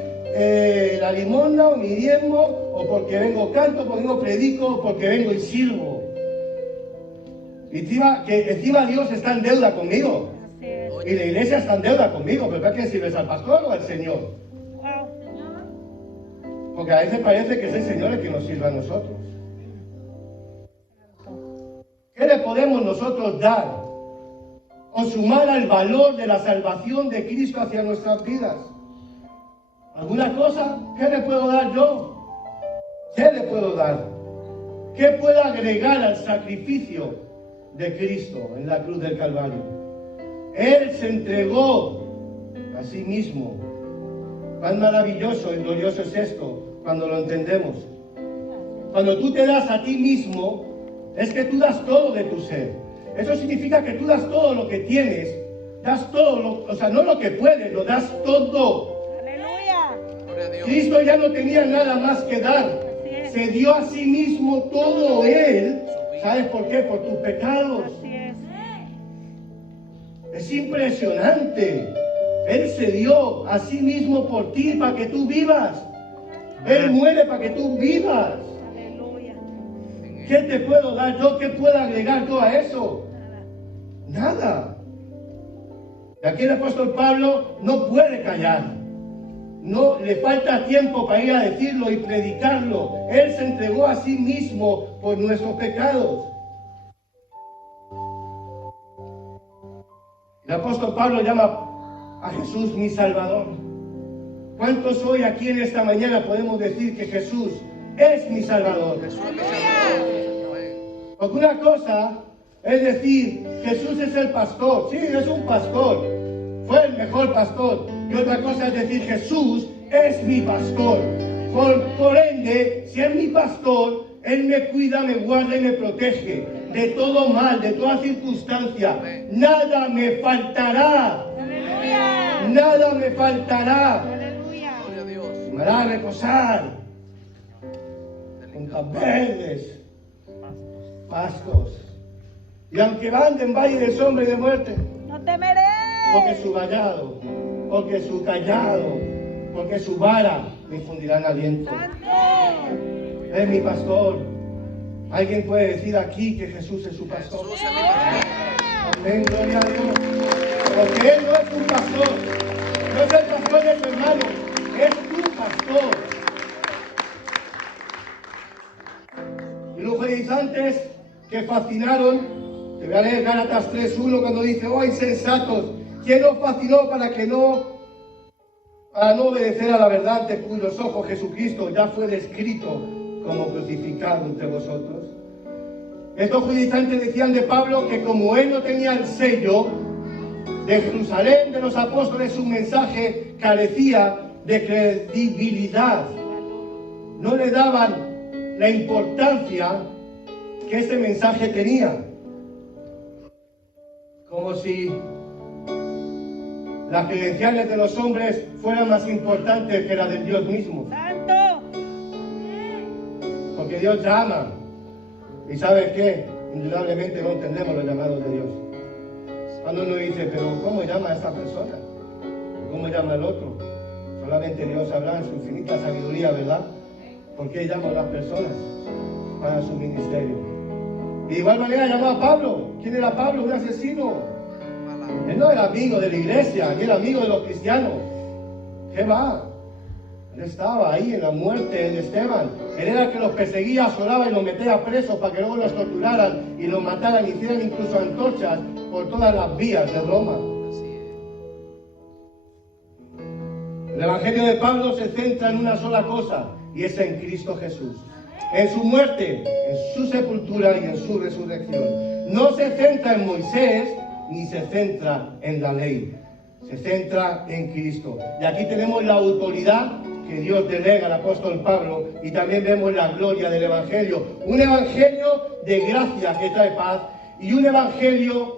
la limosna o mi diezmo, o porque vengo canto, porque vengo predico, o porque vengo y sirvo. Y encima Dios está en deuda conmigo. Así es. Y la iglesia está en deuda conmigo. ¿Pero para quién sirves? ¿Al pastor o al Señor? Wow. Porque a veces parece que es el Señor el que nos sirve a nosotros. ¿Qué le podemos nosotros dar o sumar al valor de la salvación de Cristo hacia nuestras vidas? ¿Alguna cosa? ¿Qué le puedo dar yo? ¿Qué le puedo dar? ¿Qué puedo agregar al sacrificio de Cristo en la cruz del Calvario? Él se entregó a sí mismo. Cuán maravilloso y glorioso es esto cuando lo entendemos. Cuando tú te das a ti mismo, es que tú das todo de tu ser. Eso significa que tú das todo lo que tienes, das todo, o sea, no lo que puedes, lo das todo. Aleluya. Gloria a Dios. Cristo ya no tenía nada más que dar. Así es. Se dio a sí mismo todo Él. ¿Sabes por qué? Por tus pecados. Así es. Es impresionante. Él se dio a sí mismo por ti para que tú vivas. Él muere para que tú vivas. Aleluya. ¿Qué te puedo dar yo? ¿Qué puedo agregar yo a eso? Nada. Y aquí el apóstol Pablo no puede callar. No le falta tiempo para ir a decirlo y predicarlo. Él se entregó a sí mismo por nuestros pecados. El apóstol Pablo llama a Jesús mi Salvador. ¿Cuántos hoy aquí en esta mañana podemos decir que Jesús es mi Salvador? Jesús es mi Salvador. Amén. Porque una cosa es decir, Jesús es el pastor. Sí, es un pastor. Fue el mejor pastor. Y otra cosa es decir, Jesús es mi pastor. Por ende, si es mi pastor, Él me cuida, me guarda y me protege de todo mal, de toda circunstancia. Nada me faltará. Aleluya. Nada me faltará. Aleluya. Gloria a Dios. Me hará reposar en campos verdes, pastos. Y aunque ande en valle de sombra y de muerte, No temeré. porque su vallado, porque su callado, porque su vara me infundirán aliento. Santo. Es mi pastor. ¿Alguien puede decir aquí que Jesús es su pastor? Jesús es mi pastor. Amén, gloria a Dios. Porque Él no es un pastor. No es el pastor de tu hermano. Es tu pastor. Y los judaizantes que fascinaron, te voy a leer Gálatas 3:1 cuando dice, oh insensatos, ¿quién os fascinó para no obedecer a la verdad ante cuyos ojos Jesucristo ya fue descrito como crucificado entre vosotros? Estos judaizantes decían de Pablo que como él no tenía el sello de Jerusalén, de los apóstoles, su mensaje carecía de credibilidad. No le daban la importancia que este mensaje tenía. Como si las credenciales de los hombres fueran más importantes que las del Dios mismo. Santo. Porque Dios llama. ¿Y sabes qué? Indudablemente no entendemos los llamados de Dios. Cuando uno dice, pero ¿cómo llama a esta persona? ¿Cómo llama al otro? Solamente Dios sabrá en su infinita sabiduría, ¿verdad? ¿Por qué llama a las personas para su ministerio? Y de igual manera llamó a Pablo. ¿Quién era Pablo? Un asesino. Él no era amigo de la iglesia, ni era amigo de los cristianos. ¿Qué va? Él estaba ahí en la muerte de Esteban. Él era el que los perseguía, asolaba y los metía presos para que luego los torturaran y los mataran, hicieran incluso antorchas por todas las vías de Roma. Así es. El Evangelio de Pablo se centra en una sola cosa, y es en Cristo Jesús. En su muerte, en su sepultura y en su resurrección. No se centra en Moisés, ni se centra en la ley. Se centra en Cristo. Y aquí tenemos la autoridad que Dios delega al apóstol Pablo y también vemos la gloria del Evangelio. Un Evangelio de gracia que trae paz y un Evangelio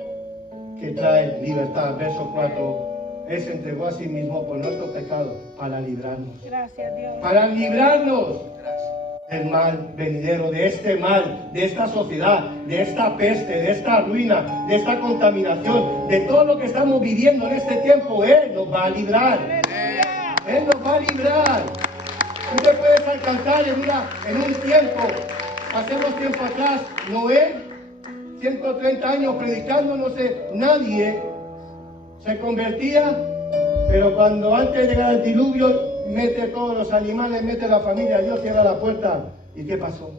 que trae libertad. Verso 4. Él se entregó a sí mismo por nuestro pecado para librarnos. Gracias, Dios. Para librarnos Gracias. del mal venidero, de este mal, de esta sociedad, de esta peste, de esta ruina, de esta contaminación, de todo lo que estamos viviendo en este tiempo. Él nos va a librar. Aleluya. Él nos va a librar. Tú te puedes alcanzar en un tiempo. Hacemos tiempo atrás, Noé, 130 años predicando, no sé, nadie se convertía, pero cuando antes de llegar al diluvio, mete todos los animales, mete la familia, Dios cierra la puerta. ¿Y qué pasó?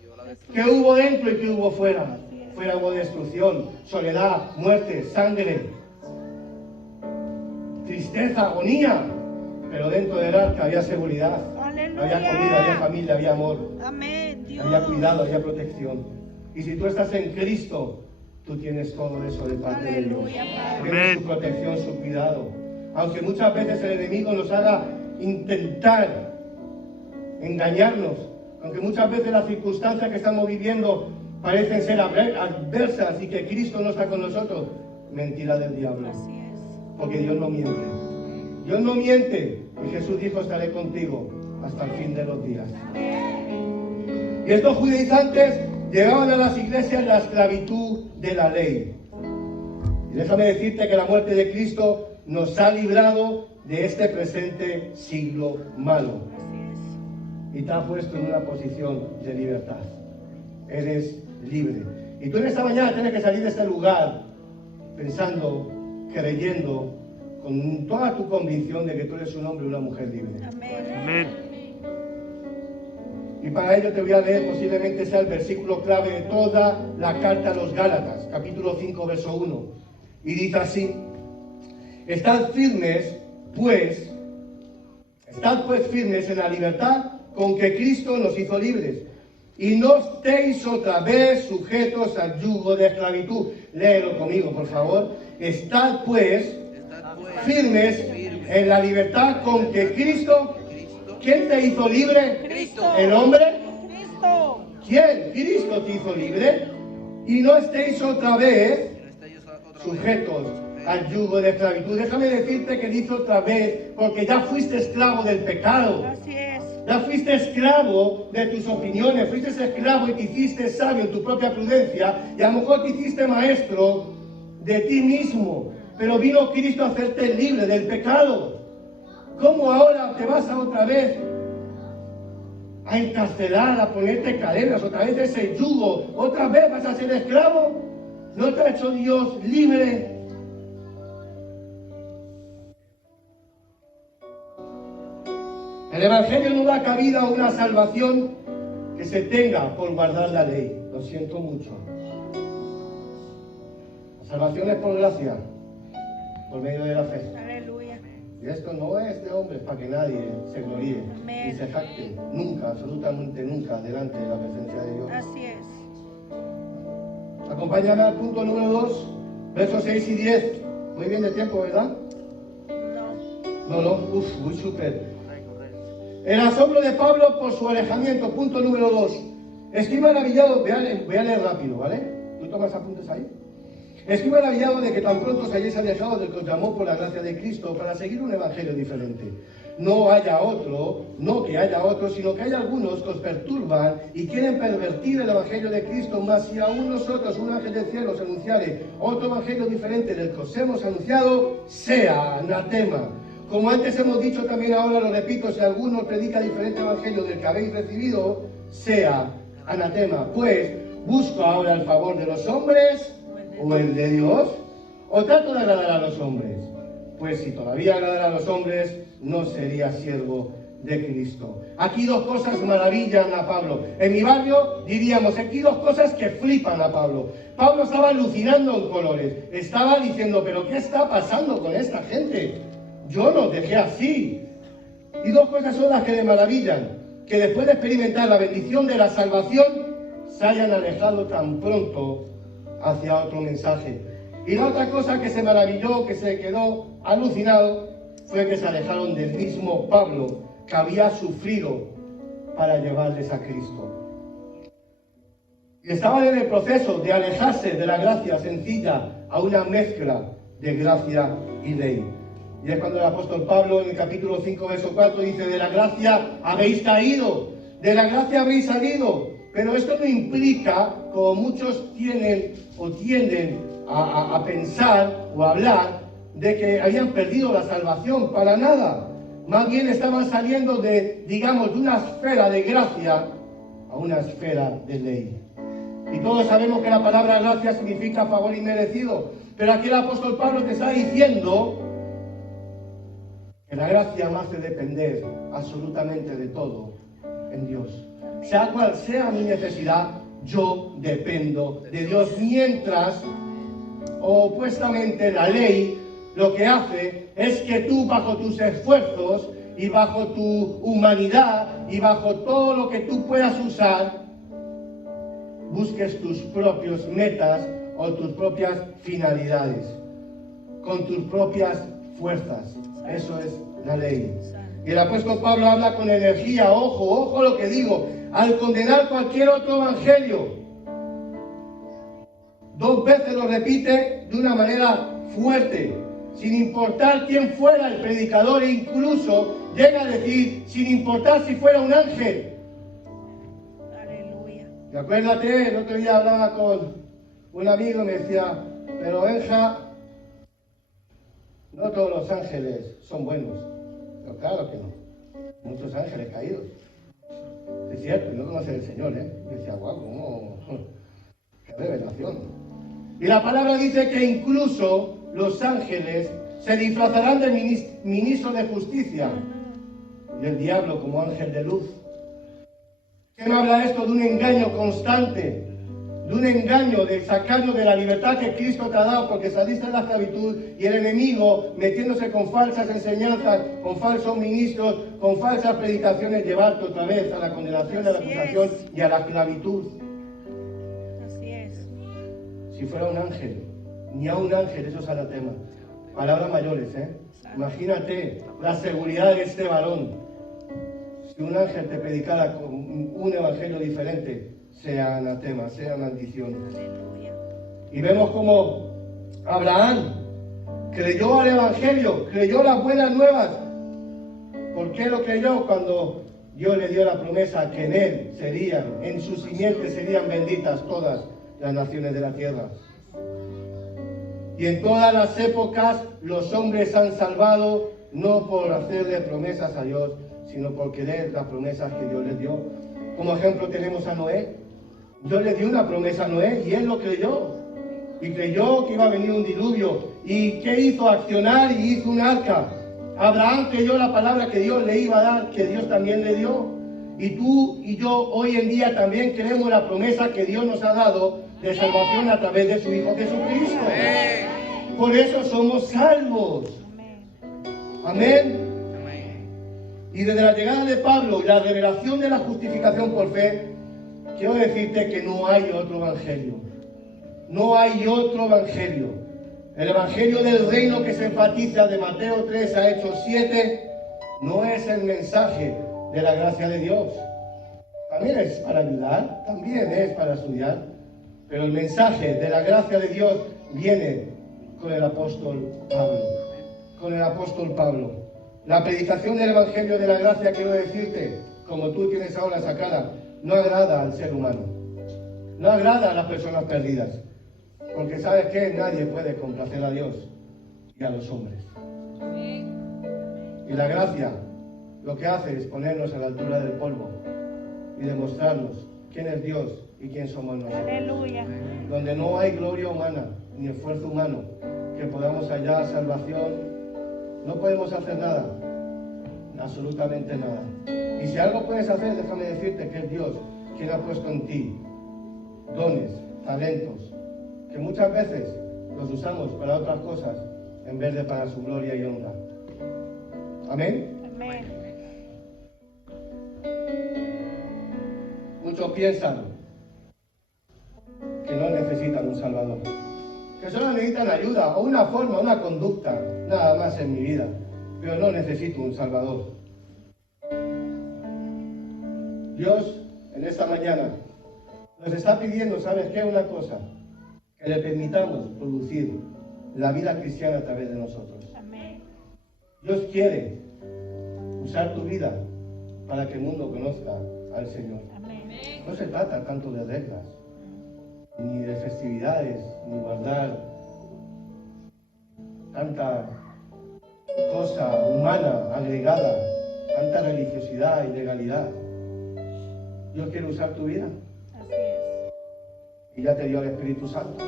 Dios la destruyó. ¿Qué hubo dentro y qué hubo fuera? Fuera hubo destrucción, soledad, muerte, sangre, tristeza, agonía. Pero dentro del arca había seguridad, Aleluya. había comida, había familia, había amor, Amén, Dios. había cuidado, había protección. Y si tú estás en Cristo, tú tienes todo eso de parte de Dios. Aleluya, Padre. Tienes su protección, su cuidado. Aunque muchas veces el enemigo nos haga intentar engañarnos, aunque muchas veces las circunstancias que estamos viviendo parecen ser adversas y que Cristo no está con nosotros, mentira del diablo. Así es. Porque Dios no miente. Dios no miente. Y Jesús dijo, estaré contigo hasta el fin de los días. Y estos judaizantes llevaban a las iglesias la esclavitud de la ley. Y déjame decirte que la muerte de Cristo nos ha librado de este presente siglo malo. Así Y te ha puesto en una posición de libertad. Eres libre. Y tú en esta mañana tienes que salir de este lugar pensando, creyendo, con toda tu convicción de que tú eres un hombre y una mujer libre. es. Amén. Amén. Y para ello te voy a leer, posiblemente sea el versículo clave de toda la carta a los Gálatas, capítulo 5, verso 1. Y dice así: Estad pues firmes en la libertad con que Cristo nos hizo libres. Y no estéis otra vez sujetos al yugo de esclavitud. Léelo conmigo, por favor. Estad pues Estad pues firmes en la libertad con que Cristo... Cristo. ¿Quién te hizo libre? Cristo. ¿El hombre? Cristo. ¿Quién? Cristo te hizo libre. Y no estéis otra vez No estéis otra vez sujetos al yugo de esclavitud. Déjame decirte que dice otra vez, porque ya fuiste esclavo del pecado. Así es. Ya fuiste esclavo de tus opiniones, fuiste esclavo y te hiciste sabio en tu propia prudencia, y a lo mejor te hiciste maestro de ti mismo, pero vino Cristo a hacerte libre del pecado. ¿Cómo ahora te vas a otra vez a encarcelar, a ponerte cadenas, otra vez ese yugo, otra vez vas a ser esclavo? ¿No te ha hecho Dios libre? El Evangelio no da cabida a una salvación que se tenga por guardar la ley. Lo siento mucho. La salvación es por gracia, por medio de la fe. Aleluya. Y esto no es de hombres para que nadie se gloríe Amén. ni se jacte. Nunca, absolutamente nunca, delante de la presencia de Dios. Así es. Acompáñame al punto número 2, versos 6 y 10. Muy bien de tiempo, ¿verdad? No. No, muy súper. El asombro de Pablo por su alejamiento, punto número 2. Estoy maravillado, voy a leer rápido, ¿vale? ¿Tú tomas apuntes ahí? Estoy maravillado de que tan pronto os hayáis alejado del que os llamó por la gracia de Cristo para seguir un evangelio diferente. No haya otro, no que haya otro, sino que hay algunos que os perturban y quieren pervertir el evangelio de Cristo, mas si aún nosotros, un ángel del cielo, os anunciare otro evangelio diferente del que os hemos anunciado, sea anatema. Como antes hemos dicho, también ahora lo repito, si alguno predica diferente evangelio del que habéis recibido, sea anatema. Pues, ¿busco ahora el favor de los hombres o el de Dios? ¿O trato de agradar a los hombres? Pues si todavía agradara a los hombres, no sería siervo de Cristo. Aquí dos cosas maravillan a Pablo. En mi barrio diríamos, aquí dos cosas que flipan a Pablo. Pablo estaba alucinando en colores. Estaba diciendo, ¿pero qué está pasando con esta gente? Yo los dejé así. Y dos cosas son las que le maravillan: que después de experimentar la bendición de la salvación, se hayan alejado tan pronto hacia otro mensaje. Y la otra cosa que se maravilló, que se quedó alucinado, fue que se alejaron del mismo Pablo, que había sufrido para llevarles a Cristo. Y estaban en el proceso de alejarse de la gracia sencilla a una mezcla de gracia y ley. Y es cuando el apóstol Pablo en el capítulo 5, verso 4 dice: de la gracia habéis caído, de la gracia habéis salido. Pero esto no implica, como muchos tienen o tienden a pensar o a hablar, de que habían perdido la salvación. Para nada. Más bien estaban saliendo de, digamos, de una esfera de gracia a una esfera de ley. Y todos sabemos que la palabra gracia significa favor inmerecido. Pero aquí el apóstol Pablo te está diciendo que la gracia me hace depender absolutamente de todo en Dios. Sea cual sea mi necesidad, yo dependo de Dios. Mientras, opuestamente, la ley lo que hace es que tú, bajo tus esfuerzos y bajo tu humanidad y bajo todo lo que tú puedas usar, busques tus propias metas o tus propias finalidades, con tus propias fuerzas. Eso es la ley. Y el apóstol Pablo habla con energía, ojo lo que digo, al condenar cualquier otro evangelio. 2 veces lo repite de una manera fuerte, sin importar quién fuera el predicador, e incluso llega a decir, sin importar si fuera un ángel. Aleluya. Y acuérdate, el otro día hablaba con un amigo y me decía: pero Benja, no todos los ángeles son buenos. Pero claro que no. Muchos ángeles caídos. Es cierto, y no conocen al Señor, ¿eh? Y decía: guau, ¿cómo? ¡Qué revelación! Y la palabra dice que incluso los ángeles se disfrazarán de ministro de justicia y el diablo como ángel de luz. ¿Qué no habla esto de un engaño constante? De un engaño de sacarnos de la libertad que Cristo te ha dado, porque saliste de la esclavitud, y el enemigo metiéndose con falsas enseñanzas, con falsos ministros, con falsas predicaciones, llevarte otra vez a la condenación, a la acusación y a la esclavitud. Así es. Si fuera un ángel, ni a un ángel, eso es anatema. Palabras mayores, ¿eh? Imagínate la seguridad de este varón. Si un ángel te predicara con un evangelio diferente, sea anatema, sea maldición. Aleluya. Y vemos como Abraham creyó al evangelio, creyó las buenas nuevas. ¿Por qué lo creyó? Cuando Dios le dio la promesa que en él serían, en su simiente serían benditas todas las naciones de la tierra. Y en todas las épocas los hombres han salvado no por hacerle promesas a Dios, sino por querer las promesas que Dios les dio. Como ejemplo tenemos a Noé. Dios le dio una promesa a Noé y él lo creyó. Y creyó que iba a venir un diluvio. ¿Y qué hizo? Accionar y hizo un arca. Abraham creyó la palabra que Dios le iba a dar, que Dios también le dio. Y tú y yo hoy en día también creemos la promesa que Dios nos ha dado de salvación a través de su Hijo Jesucristo. Por eso somos salvos. Amén. Y desde la llegada de Pablo y la revelación de la justificación por fe, quiero decirte que no hay otro evangelio. No hay otro evangelio. El evangelio del reino que se enfatiza de Mateo 3 a Hechos 7 no es el mensaje de la gracia de Dios. También es para ayudar, también es para estudiar, pero el mensaje de la gracia de Dios viene con el apóstol Pablo. Con el apóstol Pablo. La predicación del evangelio de la gracia, quiero decirte, como tú tienes ahora sacada, no agrada al ser humano. No agrada a las personas perdidas. Porque ¿sabes qué? Nadie puede complacer a Dios y a los hombres. Y la gracia lo que hace es ponernos a la altura del polvo y demostrarnos quién es Dios y quién somos nosotros. Aleluya. Donde no hay gloria humana ni esfuerzo humano que podamos hallar salvación, no podemos hacer nada, absolutamente nada. Y si algo puedes hacer, déjame decirte que es Dios quien ha puesto en ti dones, talentos, que muchas veces los usamos para otras cosas en vez de para su gloria y honra. Amén. Amén. Muchos piensan que no necesitan un Salvador, que solo necesitan ayuda o una forma, una conducta, nada más en mi vida, pero no necesito un Salvador. Dios, en esta mañana, nos está pidiendo, ¿sabes qué? Una cosa, que le permitamos producir la vida cristiana a través de nosotros. Amén. Dios quiere usar tu vida para que el mundo conozca al Señor. Amén. No se trata tanto de reglas, ni de festividades, ni guardar tanta cosa humana agregada, tanta religiosidad y legalidad. Dios quiere usar tu vida Así es. y ya te dio el Espíritu Santo.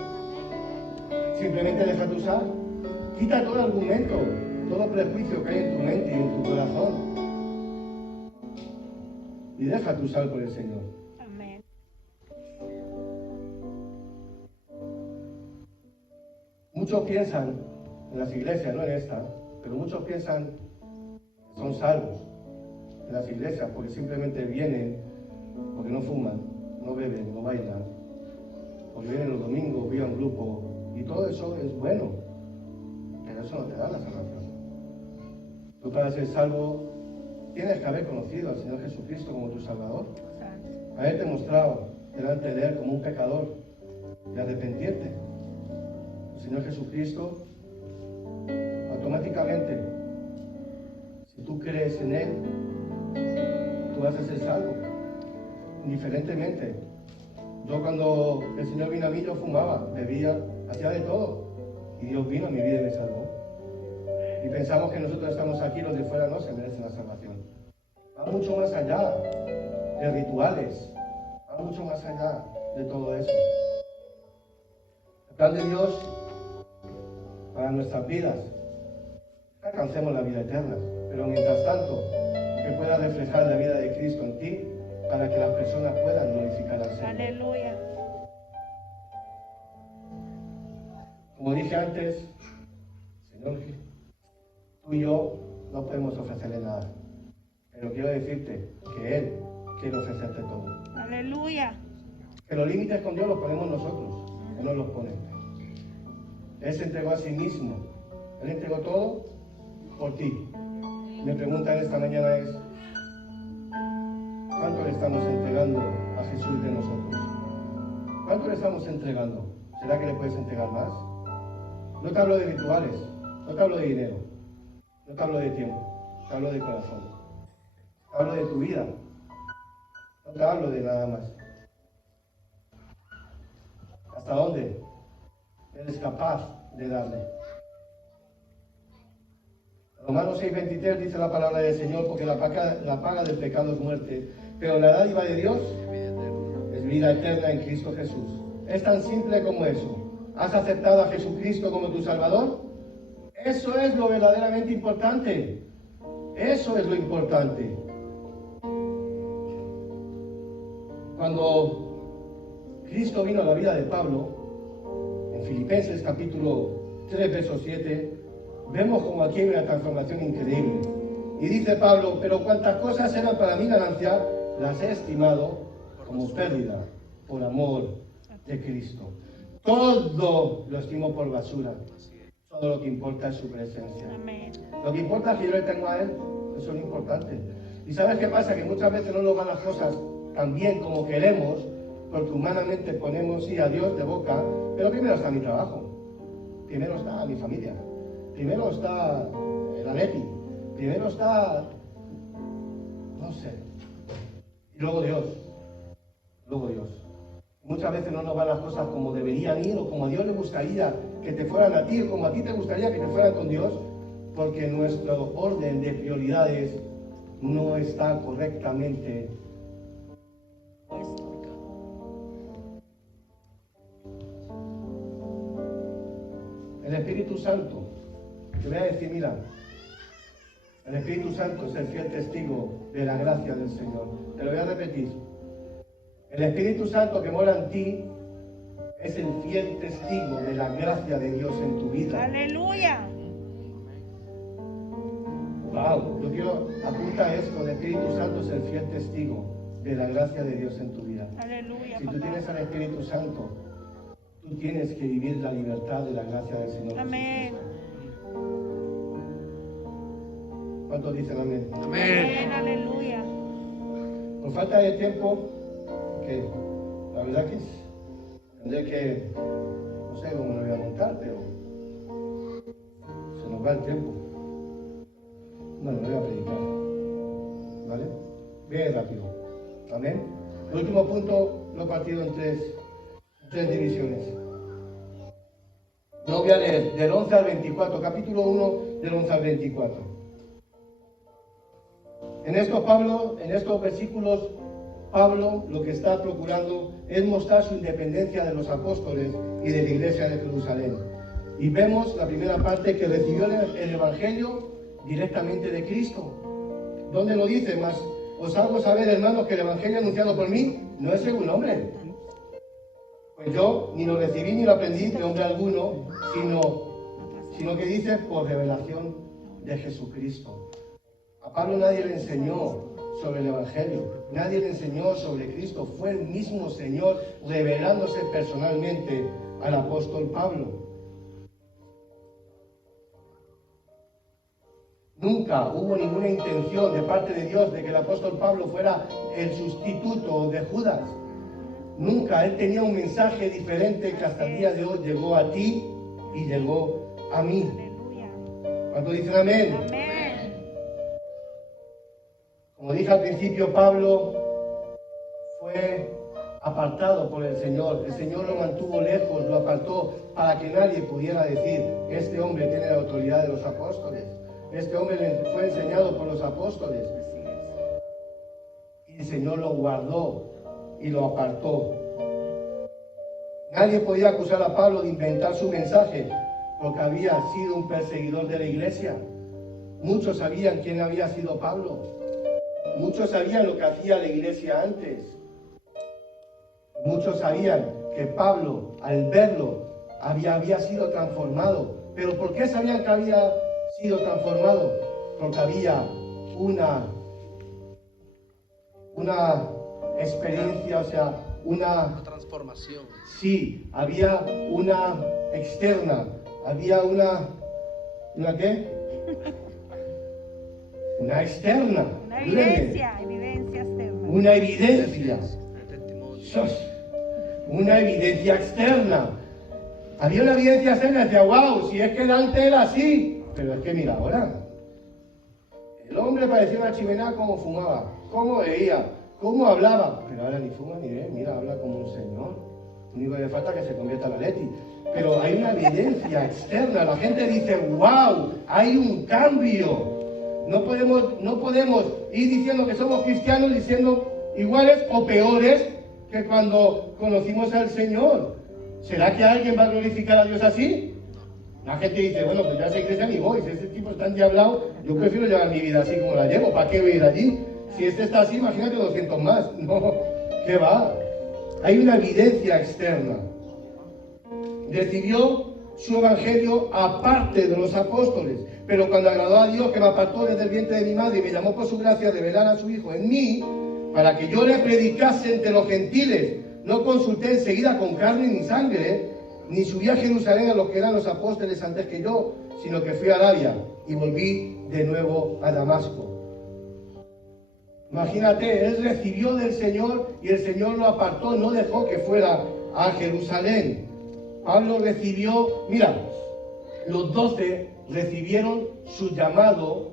Simplemente déjate usar. Quita todo argumento, todo prejuicio que hay en tu mente y en tu corazón. Y déjate usar por el Señor. Amén. Muchos piensan en las iglesias, no en esta, pero muchos piensan que son salvos en las iglesias porque simplemente vienen, porque no fuman, no beben, no bailan, porque vienen los domingos, viven un grupo, y todo eso es bueno, pero eso no te da la salvación. Tú para ser salvo tienes que haber conocido al Señor Jesucristo como tu Salvador, Santo. haberte mostrado delante de Él como un pecador y arrepentirte. El Señor Jesucristo, automáticamente, si tú crees en Él, tú vas a ser salvo, indiferentemente. Yo cuando el Señor vino a mí, yo fumaba, bebía, hacía de todo, y Dios vino a mi vida y me salvó. Y pensamos que nosotros estamos aquí, los de fuera no se merecen la salvación. Va mucho más allá de rituales, va mucho más allá de todo eso. El plan de Dios para nuestras vidas, que alcancemos la vida eterna, pero mientras tanto, que pueda reflejar la vida de Cristo en ti, para que las personas puedan glorificar al Señor. Aleluya. Como dije antes, Señor, tú y yo no podemos ofrecerle nada, pero quiero decirte que Él quiere ofrecerte todo. Aleluya. Que los límites con Dios los ponemos nosotros, Él no los pone. Él se entregó a sí mismo, Él entregó todo por ti. Mi pregunta en esta mañana es, ¿cuánto le estamos entregando a Jesús de nosotros? ¿Cuánto le estamos entregando? ¿Será que le puedes entregar más? No te hablo de rituales, no te hablo de dinero, no te hablo de tiempo, te hablo de corazón. Te hablo de tu vida, no te hablo de nada más. ¿Hasta dónde eres capaz de darle? Romanos 6:23 dice la palabra del Señor, porque la paga del pecado es muerte, pero la dádiva de Dios es vida eterna en Cristo Jesús. Es tan simple como eso. ¿Has aceptado a Jesucristo como tu Salvador? Eso es lo verdaderamente importante. Eso es lo importante. Cuando Cristo vino a la vida de Pablo, en Filipenses capítulo 3, verso 7, vemos como aquí hay una transformación increíble. Y dice Pablo, pero cuantas cosas eran para mí ganancia, las he estimado como pérdida por amor de Cristo. Todo lo estimo por basura. Todo lo que importa es su presencia. Amén. Lo que importa es que yo le tengo a Él. Eso es lo importante. ¿Y sabes qué pasa? Que muchas veces no nos van las cosas tan bien como queremos, porque humanamente ponemos sí a Dios de boca, pero primero está mi trabajo. Primero está mi familia. Primero está el Atleti. Primero está, no sé. Y luego Dios. Luego Dios. Muchas veces no nos van las cosas como deberían ir o como a Dios le gustaría que te fueran a ti o como a ti te gustaría que te fueran con Dios, porque nuestro orden de prioridades no está correctamente puesto. El Espíritu Santo, te voy a decir, mira, el Espíritu Santo es el fiel testigo de la gracia del Señor. Te lo voy a repetir. El Espíritu Santo que mora en ti es el fiel testigo de la gracia de Dios en tu vida. Aleluya. Wow, yo quiero apunta esto, el Espíritu Santo es el fiel testigo de la gracia de Dios en tu vida. Aleluya. Si tú Papá. tienes al Espíritu Santo, tú tienes que vivir la libertad de la gracia del Señor. Amén. ¿Cuántos dicen amén? Amén. Aleluya. Por falta de tiempo, que la verdad que tendré que, no sé cómo me voy a montar, pero se nos va el tiempo. Bueno, me voy a predicar, ¿vale? Bien rápido, amén. El último punto lo he partido en tres divisiones. No voy a leer del 11 al 24, capítulo 1 del 11 al 24. En estos versículos, Pablo lo que está procurando es mostrar su independencia de los apóstoles y de la iglesia de Jerusalén. Y vemos la primera parte, que recibió el Evangelio directamente de Cristo. ¿Dónde lo dice? Mas os hago saber, hermanos, que el Evangelio anunciado por mí no es según hombre. Pues yo ni lo recibí ni lo aprendí de hombre alguno, sino que dice por revelación de Jesucristo. A Pablo nadie le enseñó sobre el Evangelio, nadie le enseñó sobre Cristo, fue el mismo Señor revelándose personalmente al apóstol Pablo. Nunca hubo ninguna intención de parte de Dios de que el apóstol Pablo fuera el sustituto de Judas. Nunca. Él tenía un mensaje diferente que hasta el día de hoy llegó a ti y llegó a mí. ¿Cuántos dicen amén? Amén. Como dije al principio, Pablo fue apartado por el Señor. El Señor lo mantuvo lejos, lo apartó para que nadie pudiera decir: este hombre tiene la autoridad de los apóstoles. Este hombre fue enseñado por los apóstoles. Y el Señor lo guardó y lo apartó. Nadie podía acusar a Pablo de inventar su mensaje, porque había sido un perseguidor de la iglesia. Muchos sabían quién había sido Pablo. Muchos sabían lo que hacía la iglesia antes. Muchos sabían que Pablo, al verlo, había sido transformado. ¿Pero por qué sabían que había sido transformado? Porque había una experiencia, o sea, una transformación. Sí, había una externa, había una ¿qué? Una externa. Una evidencia externa. Una evidencia. El testimonio. Una evidencia externa. Había una evidencia externa, decía: wow, si es que Dante era así. Pero es que mira ahora. El hombre parecía una chimenea, como fumaba, cómo veía, cómo hablaba. Pero ahora ni fuma ni ve, mira, habla como un señor. Lo único que le falta es que se convierta en la Leti. Pero hay una evidencia externa. La gente dice: wow, hay un cambio. No podemos ir diciendo que somos cristianos y siendo iguales o peores que cuando conocimos al Señor. ¿Será que alguien va a glorificar a Dios así? La gente dice: bueno, pues ya soy cristiano y voy. Si este tipo está endiablado, yo prefiero llevar mi vida así como la llevo. ¿Para qué voy a ir allí? Si este está así, imagínate 200 más. No, ¿qué va? Hay una evidencia externa. Recibió su evangelio aparte de los apóstoles, pero cuando agradó a Dios, que me apartó desde el vientre de mi madre y me llamó por su gracia a revelar a su Hijo en mí, para que yo le predicase entre los gentiles, no consulté enseguida con carne ni sangre, ni subí a Jerusalén a los que eran los apóstoles antes que yo, sino que fui a Arabia y volví de nuevo a Damasco. Imagínate, él recibió del Señor y el Señor lo apartó, no dejó que fuera a Jerusalén. Pablo recibió, mira, los 12 recibieron su llamado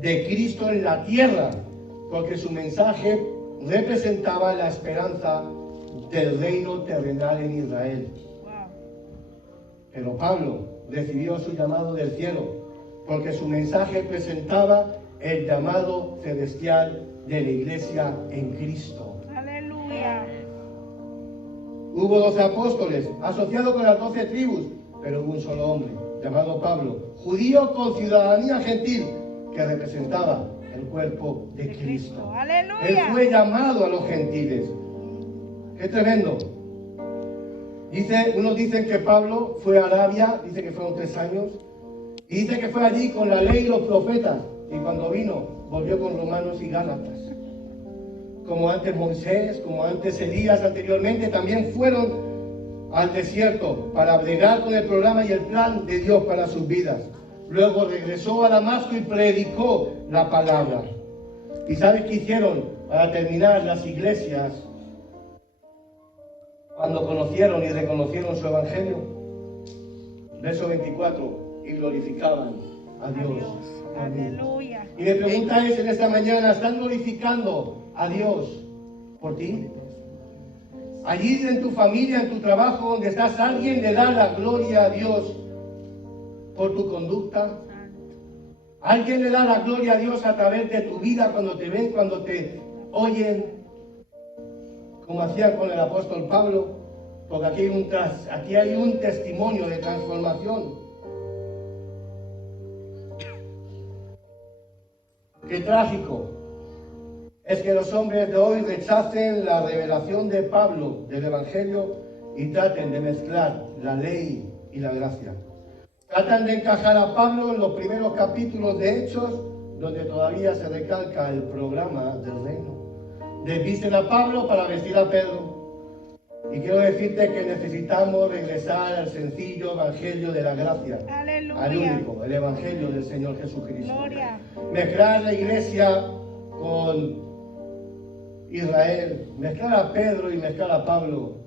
de Cristo en la tierra, porque su mensaje representaba la esperanza del reino terrenal en Israel. Pero Pablo recibió su llamado del cielo, porque su mensaje presentaba el llamado celestial de la iglesia en Cristo. Aleluya. Hubo 12 apóstoles, asociados con las 12 tribus, pero hubo un solo hombre, llamado Pablo, judío con ciudadanía gentil, que representaba el cuerpo de Cristo. Aleluya. Él fue llamado a los gentiles. ¡Qué tremendo! Unos dicen que Pablo fue a Arabia, dice que fueron 3 años, y dice que fue allí con la ley y los profetas, y cuando vino, volvió con Romanos y Gálatas. Como antes Moisés, como antes Elías anteriormente, también fueron al desierto para bregar con el programa y el plan de Dios para sus vidas. Luego regresó a Damasco y predicó la palabra. ¿Y sabes qué hicieron Para terminar, las iglesias, cuando conocieron y reconocieron su evangelio, verso 24, y glorificaban a Dios. Amén. Aleluya. Y mi pregunta es en esta mañana, ¿están glorificando a Dios por ti? Allí en tu familia, en tu trabajo, donde estás, ¿alguien le da la gloria a Dios por tu conducta? ¿Alguien le da la gloria a Dios a través de tu vida cuando te ven, cuando te oyen? Como hacía con el apóstol Pablo, porque aquí hay un testimonio de transformación. Qué trágico es que los hombres de hoy rechacen la revelación de Pablo del Evangelio y traten de mezclar la ley y la gracia. Tratan de encajar a Pablo en los primeros capítulos de Hechos, donde todavía se recalca el programa del reino. Desvisten a Pablo para vestir a Pedro. Y quiero decirte que necesitamos regresar al sencillo evangelio de la gracia. Aleluya. Al único, el evangelio del Señor Jesucristo. Gloria. Mezclar la iglesia con Israel, mezclar a Pedro y mezclar a Pablo,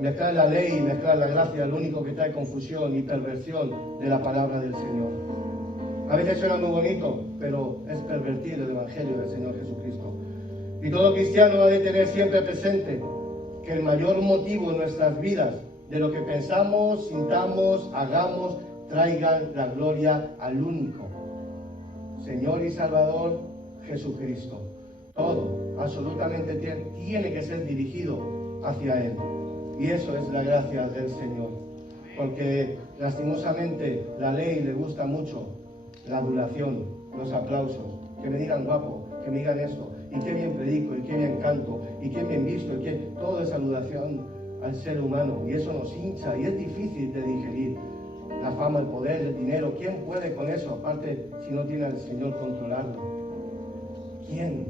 mezclar la ley y mezclar la gracia, lo único que trae confusión y perversión de la palabra del Señor. A veces suena muy bonito, pero es pervertir el evangelio del Señor Jesucristo. Y todo cristiano ha de tener siempre presente que el mayor motivo en nuestras vidas de lo que pensamos, sintamos, hagamos, traigan la gloria al único Señor y Salvador Jesucristo. Todo, absolutamente tiene que ser dirigido hacia Él. Y eso es la gracia del Señor. Porque lastimosamente la ley le gusta mucho la adulación, los aplausos, que me digan guapo, que me digan esto, y qué bien predico, y qué bien canto, y qué bien visto, y qué... Todo es adoración al ser humano, y eso nos hincha, y es difícil de digerir. La fama, el poder, el dinero, ¿quién puede con eso? Aparte, si no tiene al Señor controlado. ¿Quién?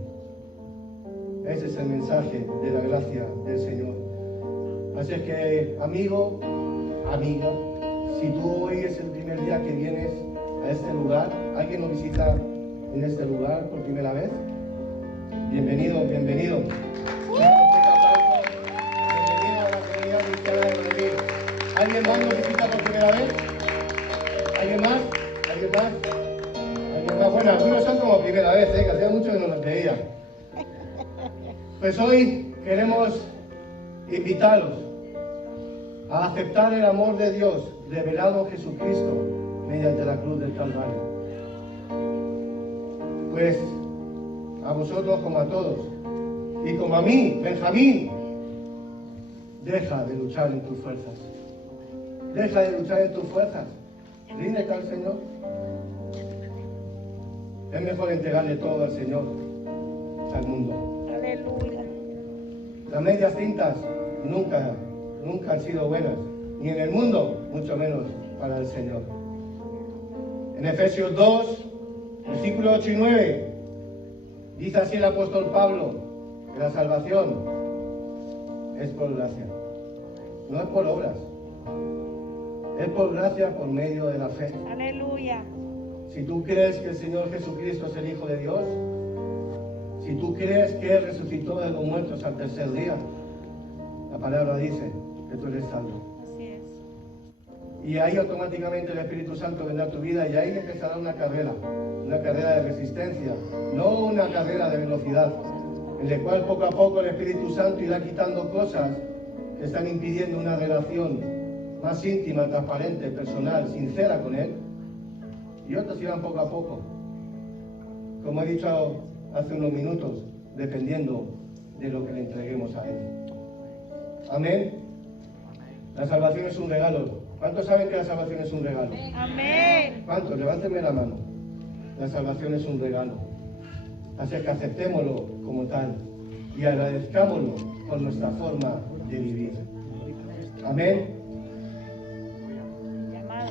Ese es el mensaje de la gracia del Señor. Así que, amigo, amiga, si tú hoy es el primer día que vienes a este lugar, ¿alguien nos visita en este lugar por primera vez? Bienvenido, bienvenido. Bienvenido a la comunidad cristiana de Madrid. ¿Alguien más nos visita por primera vez? ¿Alguien más? ¿Alguien más? ¿Alguien más? Bueno, algunos son como primera vez, que hacía mucho que no nos veía. Pues hoy queremos invitaros a aceptar el amor de Dios revelado en Jesucristo mediante la cruz del Calvario. Pues a vosotros como a todos, y como a mí, Benjamín, deja de luchar en tus fuerzas. Deja de luchar en tus fuerzas. Ríndete al Señor. Es mejor entregarle todo al Señor, al mundo. Aleluya. Las medias tintas nunca han sido buenas, ni en el mundo, mucho menos para el Señor. En Efesios 2, versículos 8 y 9, dice así el apóstol Pablo, que la salvación es por gracia, no es por obras, es por gracia por medio de la fe. Aleluya. Si tú crees que el Señor Jesucristo es el Hijo de Dios, si tú crees que Él resucitó de los muertos al tercer día, la palabra dice que tú eres salvo. Así es. Y ahí automáticamente el Espíritu Santo vendrá a tu vida y ahí empezará una carrera de resistencia, no una carrera de velocidad, en la cual poco a poco el Espíritu Santo irá quitando cosas que están impidiendo una relación más íntima, transparente, personal, sincera con Él, y otras irán poco a poco. Como he dicho hace unos minutos, dependiendo de lo que le entreguemos a Él. Amén. La salvación es un regalo. ¿Cuántos saben que la salvación es un regalo? Amén. ¿Cuántos? Levánteme la mano. La salvación es un regalo. Así que aceptémoslo como tal y agradezcámoslo por nuestra forma de vivir. Amén. Llamado.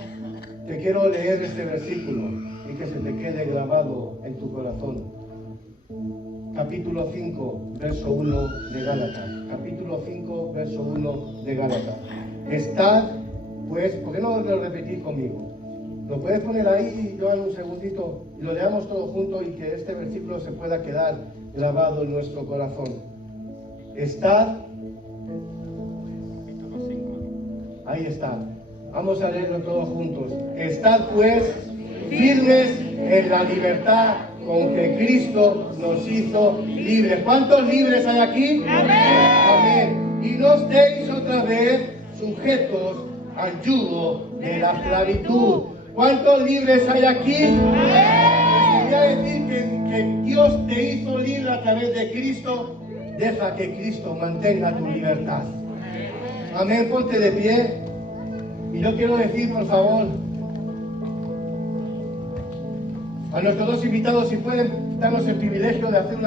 Te quiero leer este versículo y que se te quede grabado en tu corazón. Capítulo 5, verso 1 de Gálatas. Capítulo 5, verso 1 de Gálatas. Estad, pues, ¿por qué no lo repetís conmigo? Lo puedes poner ahí, Joan, un segundito, y lo leamos todos juntos y que este versículo se pueda quedar grabado en nuestro corazón. Estad, ahí está. Vamos a leerlo todos juntos. Estad pues firmes en la libertad con que Cristo nos hizo libres. ¿Cuántos libres hay aquí? Amén. Y no estéis otra vez sujetos al yugo de la esclavitud. ¿Cuántos libres hay aquí? Les quería decir que Dios te hizo libre a través de Cristo. Deja que Cristo mantenga tu libertad. Amén. Ponte de pie. Y yo quiero decir, por favor, a nuestros dos invitados, si pueden darnos el privilegio de hacer una